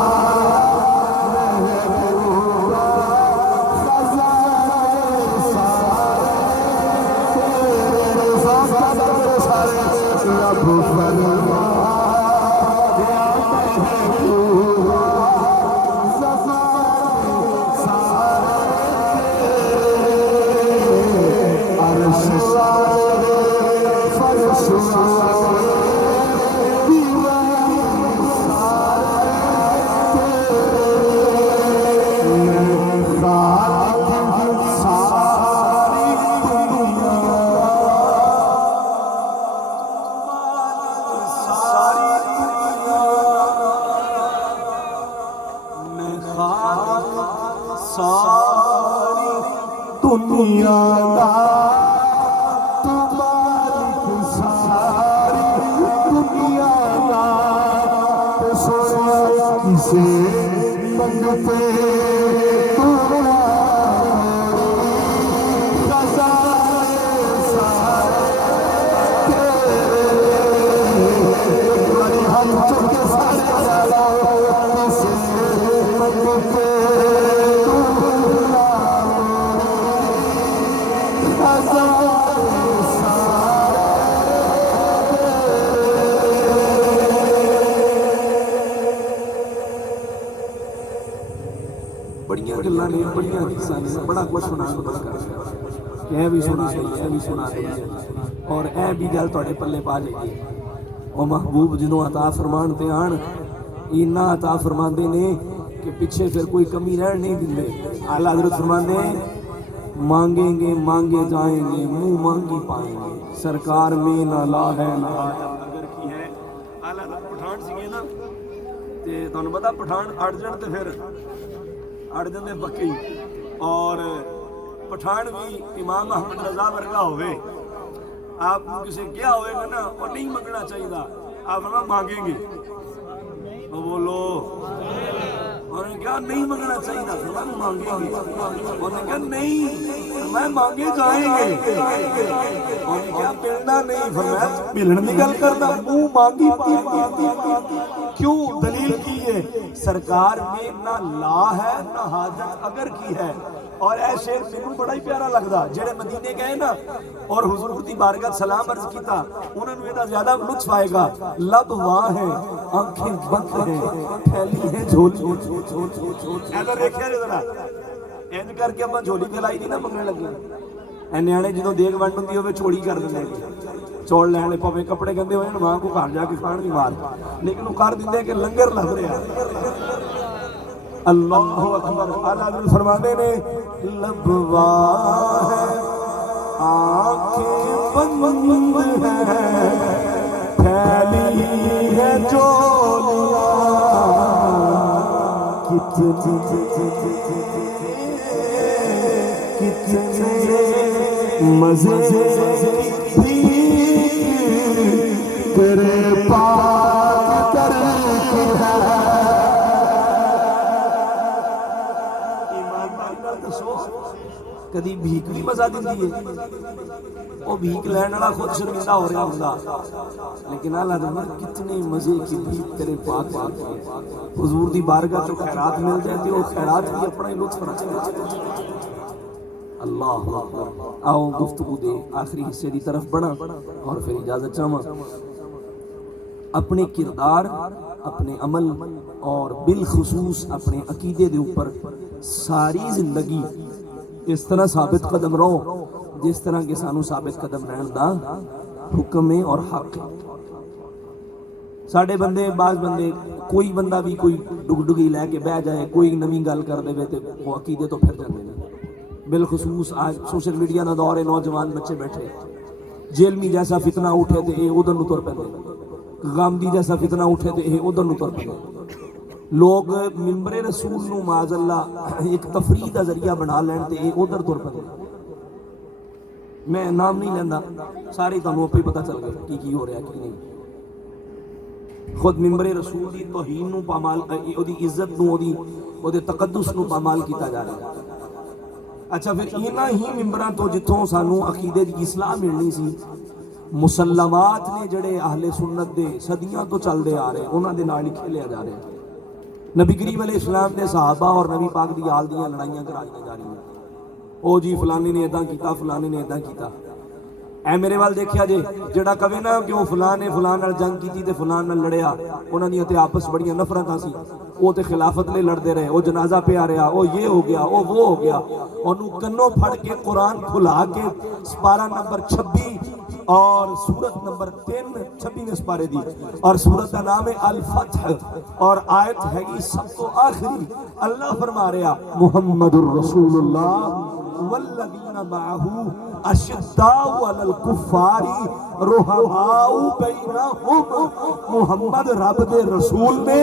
بڑیاں گلاں نے بڑیاں قصہ نے بڑا کچھ سنا کہ اے بھی سنا اے بھی سنا اور اے بھی گل تواڈے پلے پا لے گی. او محبوب جدوں عطا فرمان تے آن اینا عطا فرماندے نے کہ پیچھے پھر کوئی کمی رہن نہیں دیندے. اعلیٰ حضرت فرماندے مانگیں گے مانگے جائیں گے منہ مانگی پائیں گے سرکار میں نہ لا ہے نہ اگر کی ہے. اعلیٰ حضرت پٹھان سیگے نا تے تانوں پتہ پٹھان اڑ جان تے پھر اڑ جاندے پکے اور پٹھان بھی امام احمد رضا ورگا ہوئے آپ کو کسے کیا ہوئے گا نا اور نہیں منگنا چاہیے تھا آپ فرمایا مانگیں گے وہ بولو انہوں نے کہا نہیں منگنا چاہیے تھا فرمایا مانگیں گے انہوں نے کہا نہیں میں مانگے جائیں گے انہوں نے کہا ملنا نہیں فرمایا ملن کی گل کرنا منہ مانگی کیوں دلیل کی ہے سرکار میں نہ لا ہے نہ حاجت اگر کی ہے. اور اے شیر مینوں بڑا ہی پیارا لگدا جڑے مدینے گئے نا اور حضور دی بارگاہ سلام عرض کیتا انہاں نوں ایدا زیادہ لطف آئے گا. لب واہ ہے آنکھیں بند ہیں پھیلی ہیں جھولی ایدا دیکھیا جے ذرا این کر کے اپنا جھولی پھیلائی دی نا منگنے لگے اے نیانے جدوں دیگ ونڈ ہوندی ہوے چوڑی کر دندے چوڑ لینے پویں کپڑے گندے ہوئے ماں کو گھر جا کے کھان دی مار لیکن وہ کر دیندے کہ لنگر لگ رہا اللہ اکبر. اعلیٰ حضرت فرمانے نے لب واہ ہے آنکھیں بند ہیں پھیلی ہے جولیاں کتنے مزے تیرے پاک طریق ہے. کدی بھیک بھی مزہ دیندی ہے؟ وہ بھیک لین والا خود شرمندہ ہو رہا ہوگا، لیکن اللہ تعالیٰ کتنے مزے کی بھیک تیرے پاک پاک کے حضور دی بارگاہ جو خیرات مل جاتی ہے، وہ خیرات بھی اپنا ہی لطف رکھتے۔ اللہ اکبر۔ آؤ گفتگو دے آخری حصے دی طرف بڑھا اور پھر اجازت چاہواں۔ اپنے کردار، اپنے عمل اور بالخصوص اپنے عقیدے دے اوپر ساری زندگی اس طرح ثابت قدم رہو جس طرح کہ سانو ثابت قدم رہن دا حکم ہے اور حق ہے۔ ساڑھے بندے، بعض بندے، کوئی بندہ بھی کوئی ڈگڈگی لے کے بہ جائے، کوئی نمی گل کر دے تے وہ عقیدے تو پھر جاندے ہیں۔ بالخصوص آج سوشل میڈیا دا دور ہے، نوجوان بچے بیٹھے، جیلمی جیسا فتنہ اٹھے تے اے ادھر نو تر پیندے، غامدی جیسا فتنہ اٹھے تے اے ادھر نو تر پیندے۔ لوگ ممبر رسول نو معاذ اللہ ایک تفریح دا ذریعہ بنا لین تے اے ادھر تر پیندے۔ میں نام نہیں لینا، سارے تانوں اپنے پتہ چل گئے کی ہو رہا کی نہیں۔ خود ممبر رسول دی توہین نو پامال، او دی عزت نو، او دے تقدس نو پامال کیتا جا رہا ہے۔ اچھا پھر اینا ہی ممبراں تو جتوں سانو عقیدے دی اصلاح ملنی سی، مسلمات نے جڑے اہل سنت دے صدیاں تو چل دے آ رہے انہاں دے نال ہی کھیلیا جا رہا ہے۔ نبی کریم علیہ السلام دے صحابہ اور نبی پاک دی آل دیاں لڑائیاں کرائیاں جا رہی ہیں، او جی فلانے نے اداں کیتا، فلانے نے اداں کیتا۔ اے میرے وال دیکھیا جے، جڑا کہے نا کہ وہ فلان نے فلان نال جنگ کیتی تے فلان نال لڑیا، انہاں دی تے آپس بڑیاں نفرتاں سی، وہ تے خلافت لے لڑدے رہے، وہ جنازہ پہ آ رہا، وہ یہ ہو گیا، وہ ہو گیا۔ انہوں کنوں پھڑ کے قرآن کھلا کے سپارہ نمبر 26 اور سورت نمبر 26 میں سپارے دی، اور سورت کا نام ہے الفتح، اور آیت ہے گی سب تو آخری۔ اللہ فرما رہا محمد الرسول اللہ والذین معہو اشداء علی الکفار رحماء بینہم۔ محمد رب دے رسول نے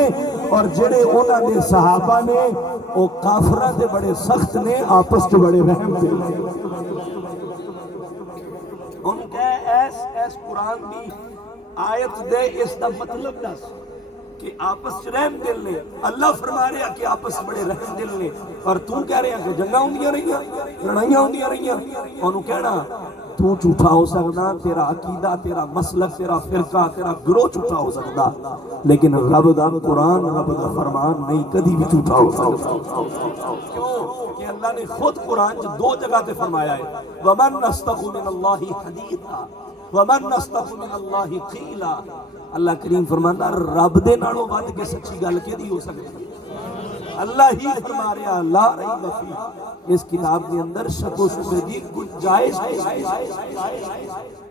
اور جڑے انہاں دے صحابہ نے وہ کافراں دے بڑے سخت نے، آپس کے بڑے رحم دے۔ ان کہ ایس قرآن دی آیت دے اس دا مطلب دس کہ آپس رحم دل نے۔ اللہ فرما رہا کہ آپس بڑے رحم دل نے، اور تو کہہ رہا کہ جنگاں ہوندیاں رہیاں، لڑائیاں ہوندیاں رہیاں۔ انہوں کہنا تو جھوٹا ہو سکتا، تیرا عقیدہ، تیرا مسلک، تیرا فرقہ، تیرا گروہ جھوٹا ہو سکتا، لیکن رب دا قرآن، رب دا فرمان نہیں کدی بھی جھوٹا ہو سکتا۔ کیوں کہ اللہ نے خود قرآن 2 جگہ تے فرمایا ہے وَمَنْ نَسْتَقُ مِنَ اللَّهِ حَدِيثًا وَمَنْ نَسْتَقُ مِنَ اللَّهِ قِيلًا۔ اللہ کریم فرماتا رب دے نالوں ود کے سچی گل کیدی ہو سکتی؟ اللہ ہی فرما رہا لا ریب فیہ، اس کتاب کے اندر شک و شبہ دی گنجائش ہے۔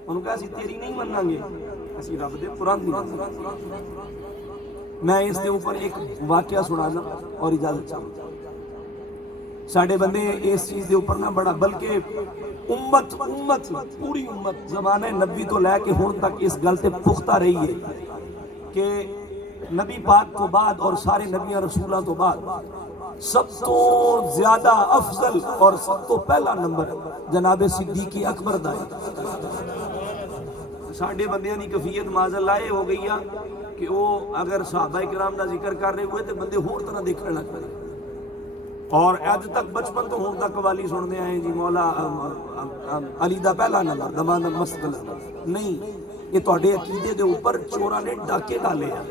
انہوں کہا اسی تیری نہیں مننا گے، اسی رب دے قرآن دی مننا گے۔ میں اس دے اوپر ایک واقعہ سنانا اور اجازت چاہوں۔ ساڑھے بندے اس چیز دے اوپر نہ بڑا، بلکہ امت پوری امت زمانہ نبی تو لے کے ہون تک اس گل تے پختہ رہی ہے کہ نبی پاک کو بعد اور سارے نبیاں رسولاں تو بعد سب تو زیادہ افضل اور سب تو پہلا نمبر جناب صدیق اکبر دا ہے۔ ساڑھے بندیاں دی کفیت معاذ اللہ ہو گئی ہے کہ وہ اگر صحابہ کرام دا ذکر کر رہے ہوئے تو بندے ہور طرح دیکھنے لگ پڑے، اور اج تک بچپن تو ہون تک قوالی سننے آئے جی مولا علی دا پہلا نمبر، دمان مست نہیں۔ یہ تواڈے عقیدے دے اوپر چوراں نے ڈاکے ڈالے ہیں۔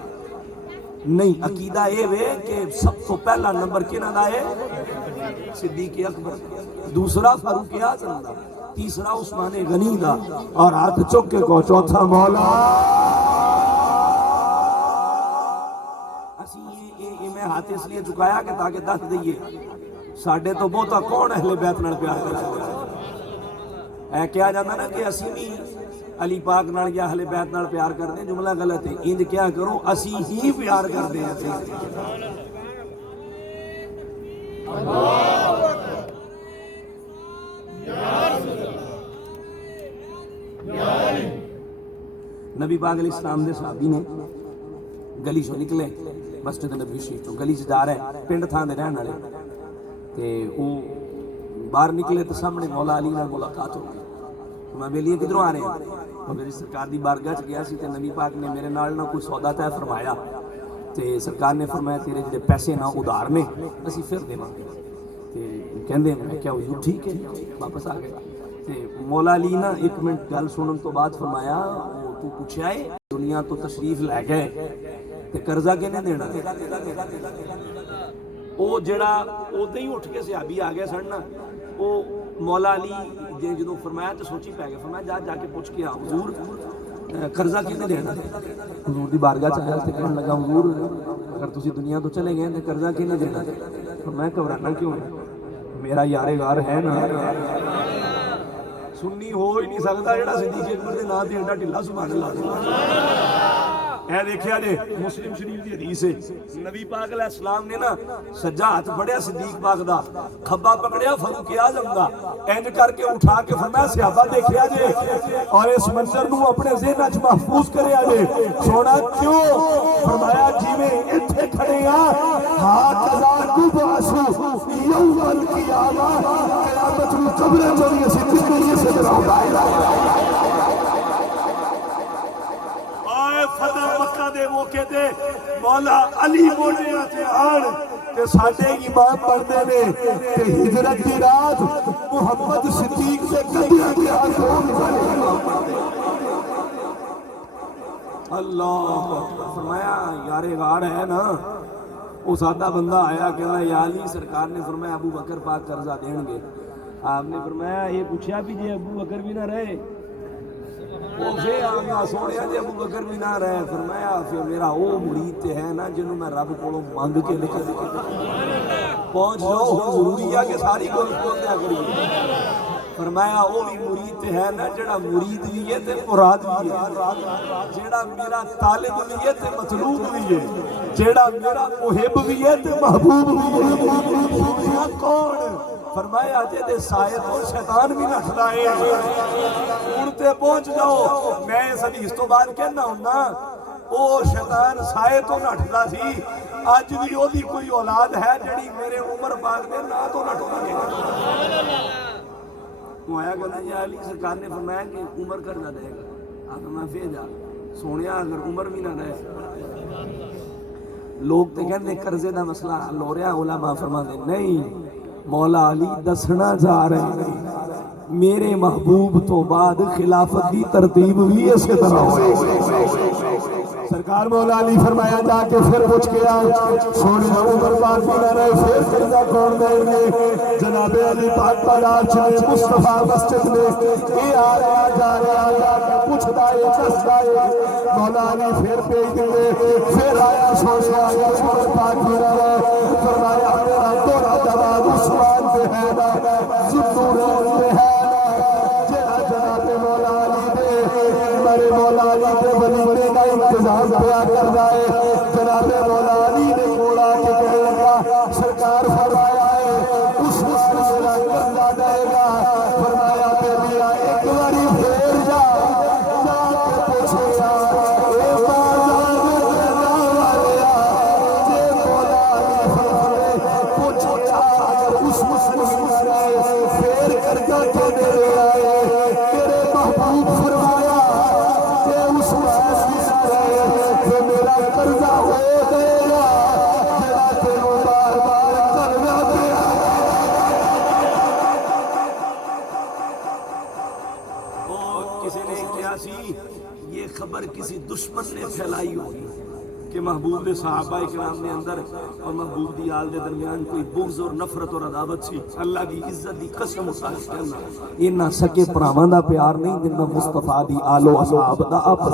نہیں، عقیدہ اے وے کہ سب تو پہلا نمبر کہنا دا ہے صدیق اکبر، دوسرا فاروق اعظم دا، تیسرا عثمان غنی دا، اور ہاتھ چک کے کو چوتھا مولا۔ میں ہاتھ اس لیے چکایا کہ تاکہ دس دئیے ساڑھے تو بہتا کون اہل بیت نال پیار کرتا ہے۔ کیا جانا نا کہ اسی بھی علی پاک نال یا اہل بیت نال پیار کر دیں، جملہ غلط ہے۔ انج کیا کرو اسی ہی پیار کر دیں۔ نبی پاک علیہ السلام دے صحابی نے گلی سے نکلے، مسجد نبی شریف تو گلی سے جا رہے ہیں، پنڈ تھان دے رہن والے تے وہ باہر نکلے تو سامنے مولا علی نال ملاقات ہو گئی۔ تو میں بیلیے کدھروں آ رہے ہیں؟ تو میری سرکار دی بارگاہ چ گیا سی تے نبی پاک نے میرے نال نہ کوئی سودا طے فرمایا تے سرکار نے فرمایا تیرے جڑے پیسے نہ ادھار نے اسی پھر دیواں گے۔ تے کہندے میں کیا حضور ٹھیک ہے واپس آ گئے تے مولا علی نا ایک منٹ گل سنن تو بعد فرمایا وہ تو پوچھا ہے دنیا تو تشریف لے گئے تے قرضہ کنے دینا وہ جڑا اودے ہی اٹھ کے صحابی آ گئے سن نا وہ مولا علی جدوں فرمایا تو سوچی پی گیا فرمایا جا کے پوچھ کے آ حضور قرضہ کنے دینا حضور دی بارگاہ چ آیا تے کہنے لگا حضور اگر تسی دنیا تو چلے گئے تے قرضہ کنے دینا فرمایا گھبرانا کیوں ہے میرا یار غار ہے نا سنی ہو ہی نہیں سکتا جڑا صدیق اکبر دے نام تے ایڈا ڈھلا سبحان اللہ اے دیکھیا جے مسلم شریف دی حدیث ہے نبی پاک علیہ السلام نے نا سجا ہاتھ پھڑیا صدیق پاک دا کھبا پکڑیا فاروق اعظم دا انج کر کے اٹھا کے فرمایا صحابہ دیکھیا جے اور اس منظر نو اپنے ذہن وچ محفوظ کریا جے سونا کیوں فرمایا جویں ایتھے کھڑے ہاں ہاکذا تبعثوا یوم القیامہ قیامت نو قبر چوری سے کس سے ڈراؤ لا الہ الا اللہ فتح مکہ دے موقع تے مولا علی موڑے تے آن تے ساڈے امام پڑھدے نے تے ہجرت دی رات محمد صدیق دے کندھیاں تے ہاتھ اللہ فرمایا یار غار ہے نا وہ سادہ بندہ آیا کہنا یا علی سرکار نے فرمایا ابو بکر پاک قرضہ دین گے آپ نے فرمایا یہ پوچھا بھی جی ابو بکر بھی نہ رہے وہ پھر آگا سوڑیا جی ابو بکر بھی نہ رہے فرمایا پھر میرا وہ مرید تے ہے نا جنہوں میں رب کو مانگ کے لکھ پہنچ جاؤ ضروری ہے کہ ساری کو دیا کریے فرمایا وہ بھی مرید تے ہے نا جڑا مرید بھی ہے تے مراد بھی ہے جڑا میرا طالب بھی ہے تے مطلوب بھی ہے جڑا میرا محب بھی ہے تے محبوب بھی ہے کون فرمایا جے دے سائے تو شیطان بھی نہ کھلائے اڑتے پہنچ جاؤ میں اس حدیث تو بعد کہنا ہوں نا او شیطان سائے تو نہ کھلا سی آج بھی او دی کوئی اولاد ہے جڑی میرے عمر پاک دے نہ تو نہ ٹھوکے وہ آیا کہنا یا علی سرکار نے فرمایا کہ عمر کر نہ دے گا آپ میں پھر جا سونیا اگر عمر بھی نہ رہے لوگ تے کہنے قرضے دا مسئلہ حل ہو رہا علماء فرما دے نہیں مولا علی دسنا جا رہے ہیں میرے محبوب تو بعد خلافت کی ترتیب بھی اسی طرح ہوئے سرکار مولا علی فرمایا جا کے پھر پوچھ کے آئے سونے عمر پاک بھی نہ رہے پھر قرضہ کون دیں گے جناب علی پاک بازار چلے مصطفیٰ مسجد میں یہ آ رہا جا رہا جا کے پوچھتا ہے چستا ہے مولا علی پھر پیج دے پھر آیا سونے آیا عمر پاک بھی نہ رہے فرمایا میرا دورہ جواب عثمان پہ ہے نا ذوالنورین پہ ہے نا جناب مولا علی دے میرے مولا علی دے ولیمے کا انتظام پیا کر جائے جناب مولا علی نے کوڑا کے کہنے لگا سرکار فرمایا ہے اس وقت میرا قرضہ دے گا فرمایا پہ میرا ایک باری پھیر جا جا کے پوچھے اے بازار کرنا والیا جے مولا علی فرمائے پوچھے اگر اس وقت رہے پھیر قرضہ کے دے آئے میرے محبوب فرمایا کہ اس وقت رہے میرا قرضہ ہو گئے گا جڑا تینوں بار بار کرنا پیا کسی نے کیا سی یہ خبر کسی دشمن نے پھیلائی ہوگی کہ محبوب دے صحابہ اکرام نے اندر اور محبوب دی آل دے درمیان کوئی بغض اور نفرت اور عداوت سی اللہ کی عزت دی قسم اٹھاش کرنا یہ نہ سکے پراواں دا پیار نہیں جنہ مصطفیٰ دی آل و اصحاب دا آپس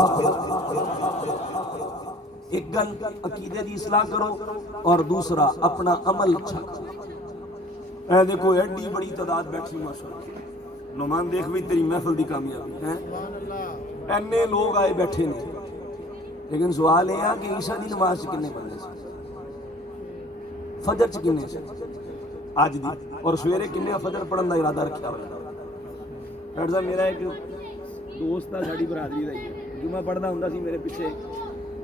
ایک گل عقیدے دی اصلاح کرو اور دوسرا اپنا عمل اچھا اے دیکھو ایڈی بڑی تعداد بیٹھی ماشاءاللہ نعمان دیکھ بھی تیری محفل دی کامیابی ہے اینے لوگ آئے بیٹھے نے لیکن سوال یہ ہے کہ عیشاء دی نماز سے کنے پڑھنے سے فجر سے کنے سے آج دی اور سویرے کنے فجر پڑھن دا ارادہ رکھا ہوئے ڈاکٹر صاحب میرا ایک دوست تھا ساڑی برادری دا جمعہ پڑھنا ہوندا سی میرے پیچھے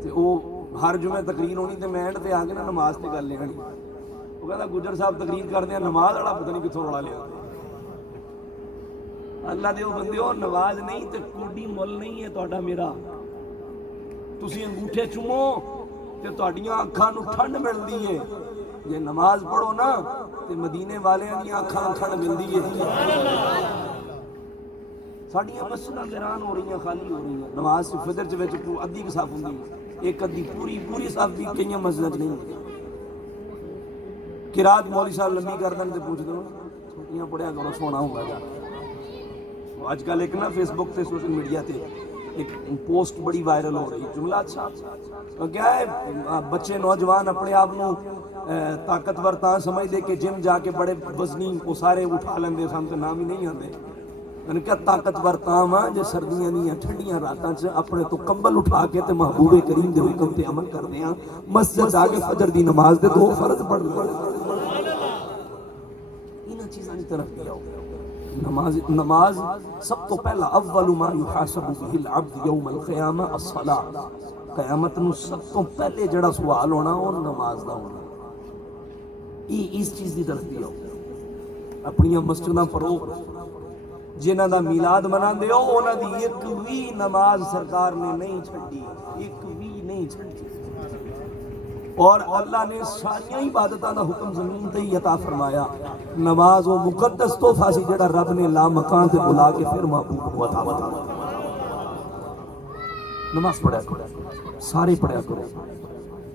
تے وہ ہر جمعہ تقریر ہونی تے میں اینڈ تے آ کے نا نماز تے گل لینی وہ کہتا گجر صاحب تقریر کرتے ہیں نماز والا پتہ نہیں کتھوں روڑا لیا اللہ دے وہ بندے ہو نماز نہیں تے کوڈی مل نہیں ہے تہاڈا میرا تسی انگوٹھے چومو تے تہاڈیاں اکھاں نوں ٹھنڈ ملدی ہے جے نماز پڑھو نا تے مدینے والیاں دی اکھاں اکھڑ ملدی ہے ساڈیاں مسجداں ویران ہو رہی ہیں خالی ہو رہی ہیں نماز فجر چ وچ ادھی صف ہوندی ہے ایک ادھی پوری صف بھی کئی مسجداں نہیں ہوندی قرات مولوی صاحب لمبی کر دیں تے پوچھ دو چھوٹیاں پڑھیا کرو سونا ہوگا جا آج کل ایک نا فیس بک تے سوشل میڈیا تے ایک پوسٹ بڑی وائرل ہو رہی جملہ اچھا کیا ہے بچے نوجوان اپنے آپ نو طاقتور تاں سمجھ دے کہ جم جا کے بڑے وزنی وہ سارے اٹھا لیندے سن تے نام ہی نہیں آندے میں نے کہا طاقتور تاں واں جے سردیاں دیاں ٹھنڈیاں راتاں چ اپنے تو کمبل اٹھا کے تے محبوب کریم دے حکم تے عمل کردے ہاں مسجد جا کے فجر دی نماز دے 2 فرض پڑھ انہاں چیزاں دی طرف بھی آؤ نماز سب تو پہلا اول ما يحاسب به العبد يوم القيامه الصلاه قیامت نو سب تو پہلے جڑا سوال ہونا وہ نماز دا ہونا اس چیز دی طرف بھی آؤ اپنی مسجداں پڑھو جنہاں دا میلاد مناندے ہو انہاں دی ایک وی نماز سرکار نے نہیں چھڈی ایک وی نہیں چھڈی اور اللہ نے ساری عبادتاں دا حکم زمین تے ہی عطا فرمایا نماز و مقدس تحفہ سی جڑا رب نے لا مکان تے بلا کے پھر محبوب کو عطا فرمایا نماز پڑھیا کرو سارے پڑھیا کرو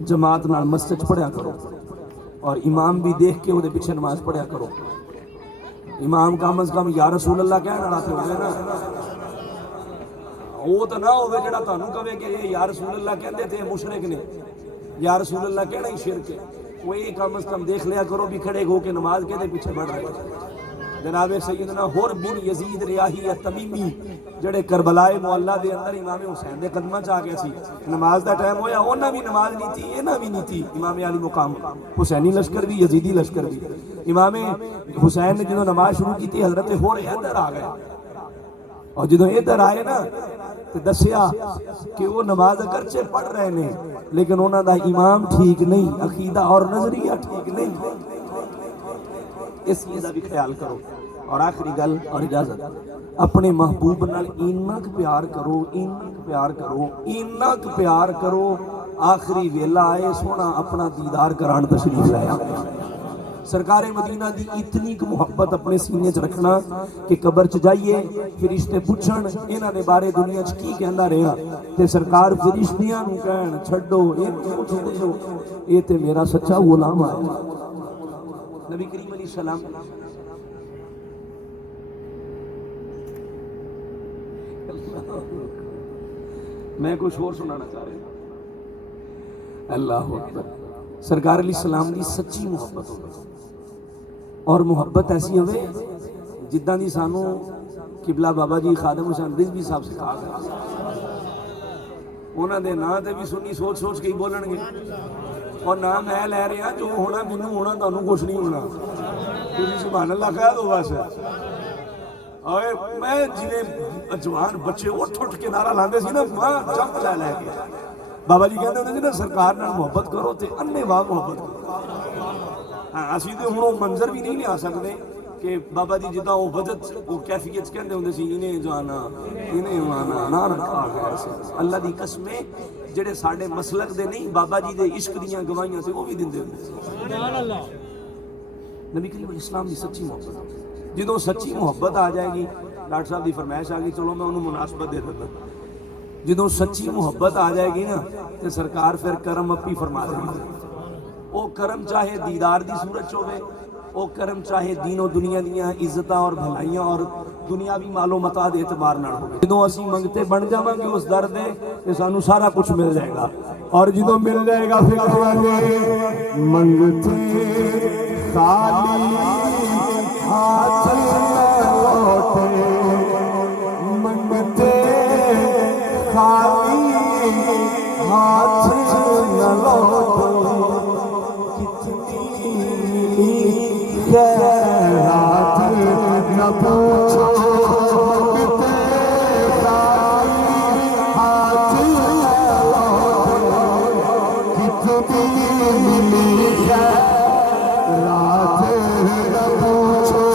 جماعت نال مسجد پڑھیا کرو اور امام بھی دیکھ کے وہ پیچھے نماز پڑھیا کرو امام کم از کم یا رسول اللہ کہنے والا تے ہوئے نا وہ تو نہ ہوئے جڑا تانوں کہے کہ یہ یا رسول اللہ کہندے تھے مشرک نے یا رسول اللہ کہنا ہی شرک ہے وہ ایک کم از کم دیکھ لیا کرو بھی کھڑے ہو کے نماز کے دے پیچھے بڑھ رہے جناب سیدنا حر بن یزید ریاحی تمیمی جڑے کربلائے معلہ دے اندر امام حسین دے قدمہ چاہ گیا سی نماز دا ٹائم ہویا انہاں بھی نماز نہیں تھی انہاں بھی نہیں تھی امام علی مقام حسینی لشکر بھی یزیدی لشکر بھی امام حسین نے جنہوں نماز شروع کی تھی حضرت حر ادھر آ گئے اور جدوں ادھر آئے نا تو دسیا کہ وہ نماز اگرچہ پڑھ رہے ہیں لیکن انہاں دا امام ٹھیک نہیں عقیدہ اور نظریہ ٹھیک نہیں اس چیز دا بھی خیال کرو اور آخری گل اور اجازت اپنے محبوب نال اینک پیار کرو اینک پیار کرو آخری ویلا آئے سونا اپنا دیدار کران تشریف لایا سرکار مدینہ دی اتنی کو محبت اپنے سینے چ رکھنا کہ قبر چ جائیے فرشتے پوچھن انہاں نے بارے دنیا چ کی کہندا رہیا تے سرکار فرشتیاں نوں کہن چھڈو اے تے میرا سچا غلام ہے نبی کریم علیہ السلام میں کچھ اور سنانا چاہ رہا ہوں اللہ اکبر سرکار علیہ السلام دی سچی محبت ہوگی اور محبت ایسی ہوئے جدہ دی سانو قبلہ بابا جی خادم حسین رضوی صاحب سے کہا گیا انہاں دے نا تے بھی سنی سوچ سوچ کے ہی بولن گے اور نہ میں لے رہا جو ہونا مینوں ہونا تانوں کچھ نہیں ہونا تسی سبحان اللہ کہہ دو بس میں جنہیں جوان بچے اٹھ کے نعرہ لاندے سی نا ماں جمپ لے کے بابا جی کہتے ہیں نا سرکار نال محبت کرو تے انے واہ محبت کرو ہاں اسی تے ہن وہ منظر بھی نہیں لیا سکتے کہ بابا جی جداں وہ وجد وہ کیفیت کہندے ہوندے سی انہیں جانا انہیں وانا نہ رکھا گیا سی اللہ دی قسمیں جڑے ساڈے مسلک دے نہیں بابا جی دے عشق دیاں گواہیاں سے وہ بھی دیندے ہوندے سبحان اللہ نبی کریم علیہ السلام دی سچی محبت جدوں سچی محبت آ جائے گی ڈاکٹر صاحب دی فرمائش آ گئی چلو میں انہوں مناسبت دے دیتا جدوں سچی محبت آ جائے گی نا تو سرکار پھر کرم اپی فرما دے گی وہ کرم چاہے دیدار دی صورت ہوئے وہ کرم چاہے دین و دنیا دیاں عزتاں اور بھلائیاں اور دنیاوی مال و متاع دے اعتبار نہ ہو جدوں اسی منگتے بن جاواں گے اس در دے کہ سانو سارا کچھ مل جائے گا اور جدوں مل جائے گا پھر آواں منگتے خالی ہاتھ لوٹے منگتے خالی ہاتھ نہ لوٹو کتنی خیرات نہ پوچھو منگتے خالی ہاتھ نہ لوٹو کتنی ملی خیرات نہ پوچھو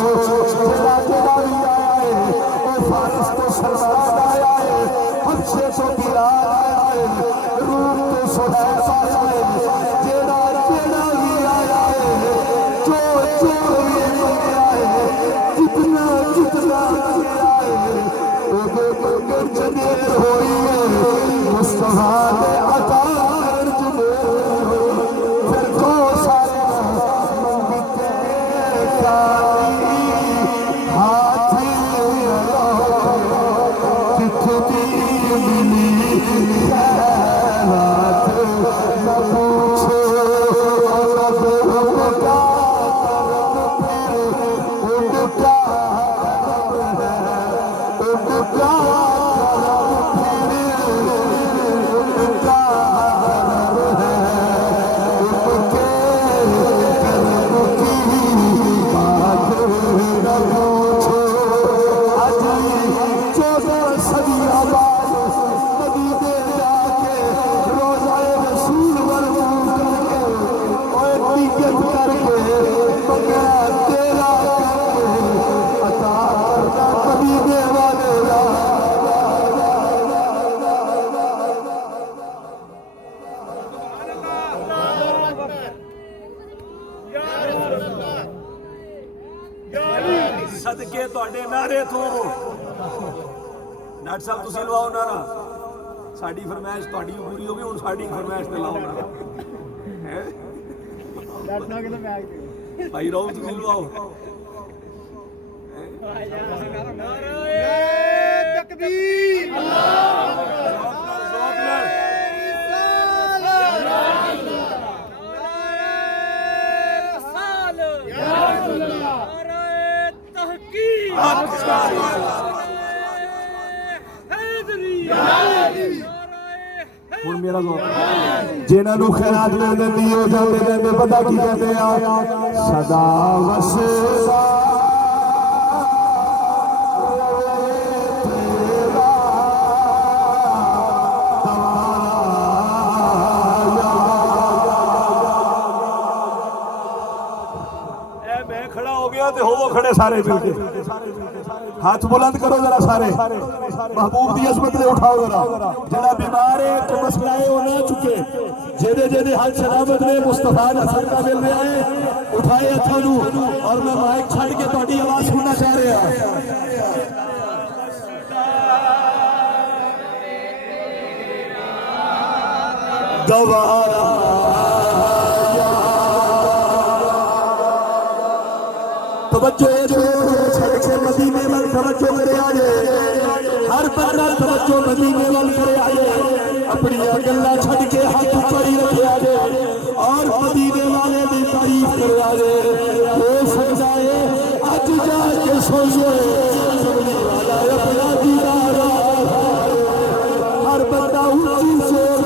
سبحان عطا پھر کو سارے منگتے کالی ہاتھی کتنی ملی خیرات نہ پوچھو اب ان کا کرم پھر ان کا کرم ہے ان کا صدقے تواڈے نعرے تو ڈاکٹر صاحب تسی لواؤ نعرہ ساڈی فرمائش تواڈی پوری ہو گئی ہن ساڈی فرمائش تے لاؤ نعرہ بھائی رو تسی لواؤ نعرہ تکبیر جنہاں نوں خیرات مل جاندی ہو جاندے نے پتہ کی کہتے ہیں صدا وسدا میں کھڑا ہو گیا تے ہو کھڑے سارے مل کے ہاتھ بلند کرو ذرا سارے محبوب دی عظمت نے اٹھاؤ ذرا جڑا بیمار ہے تو مسئلہ ہے وہ نہ چکے جدے جدے حال سلامت نے مصطفیٰ کا صدقہ مل رہا ہے اٹھائے ہاتھوں نو اور میں مائک چھڈ کے تہاڈی آواز سننا چاہ رہا گوارا توجہ مدینے وال توجہ کرے آئے ہر بندہ توجہ مدینے وال کرے آئے اپنی گلاں چھڈ کے ہاتھ چڑی رکھے آئے اور مدینے والے دی تعریف کرے آئے ہو سکتا ہے اج جا کے سوئے اپنا دیدار ہر بندہ اونچی سوچ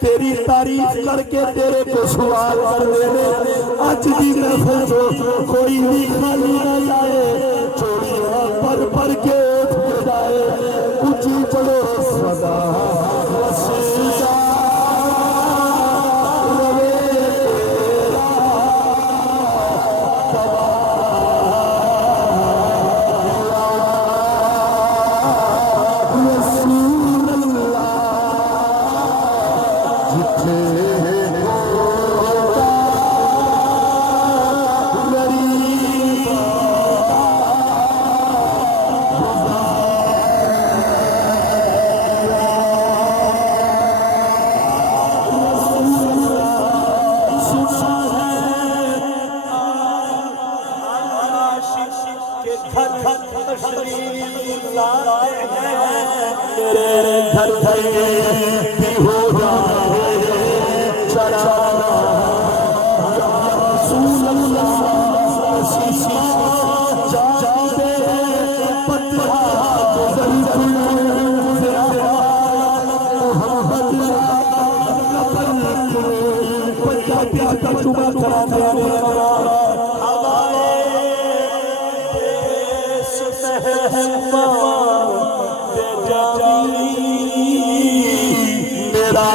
تیری تعریف کر کے تیرے کو سوال کر دے اج دی محفل جو کوئی بھی خالی نہ جائے چوڑیاں پر پر کے اٹھ جائے اونچی چلو صدا وسیلہ میرا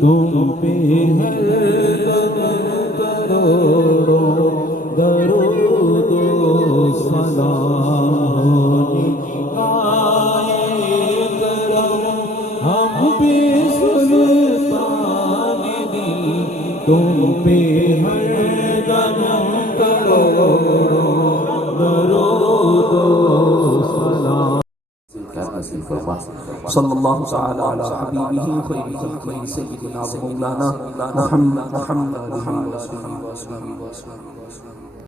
تم پہ ہر دم کروڑوں درود و سلام آئے کرم ہم پہ سلطان دی تم پہ ہر دم کروڑوں درود و سلام صلی اللہ تعالی علی حبیبہ خیر خلقہ سیدنا و مولانا محمد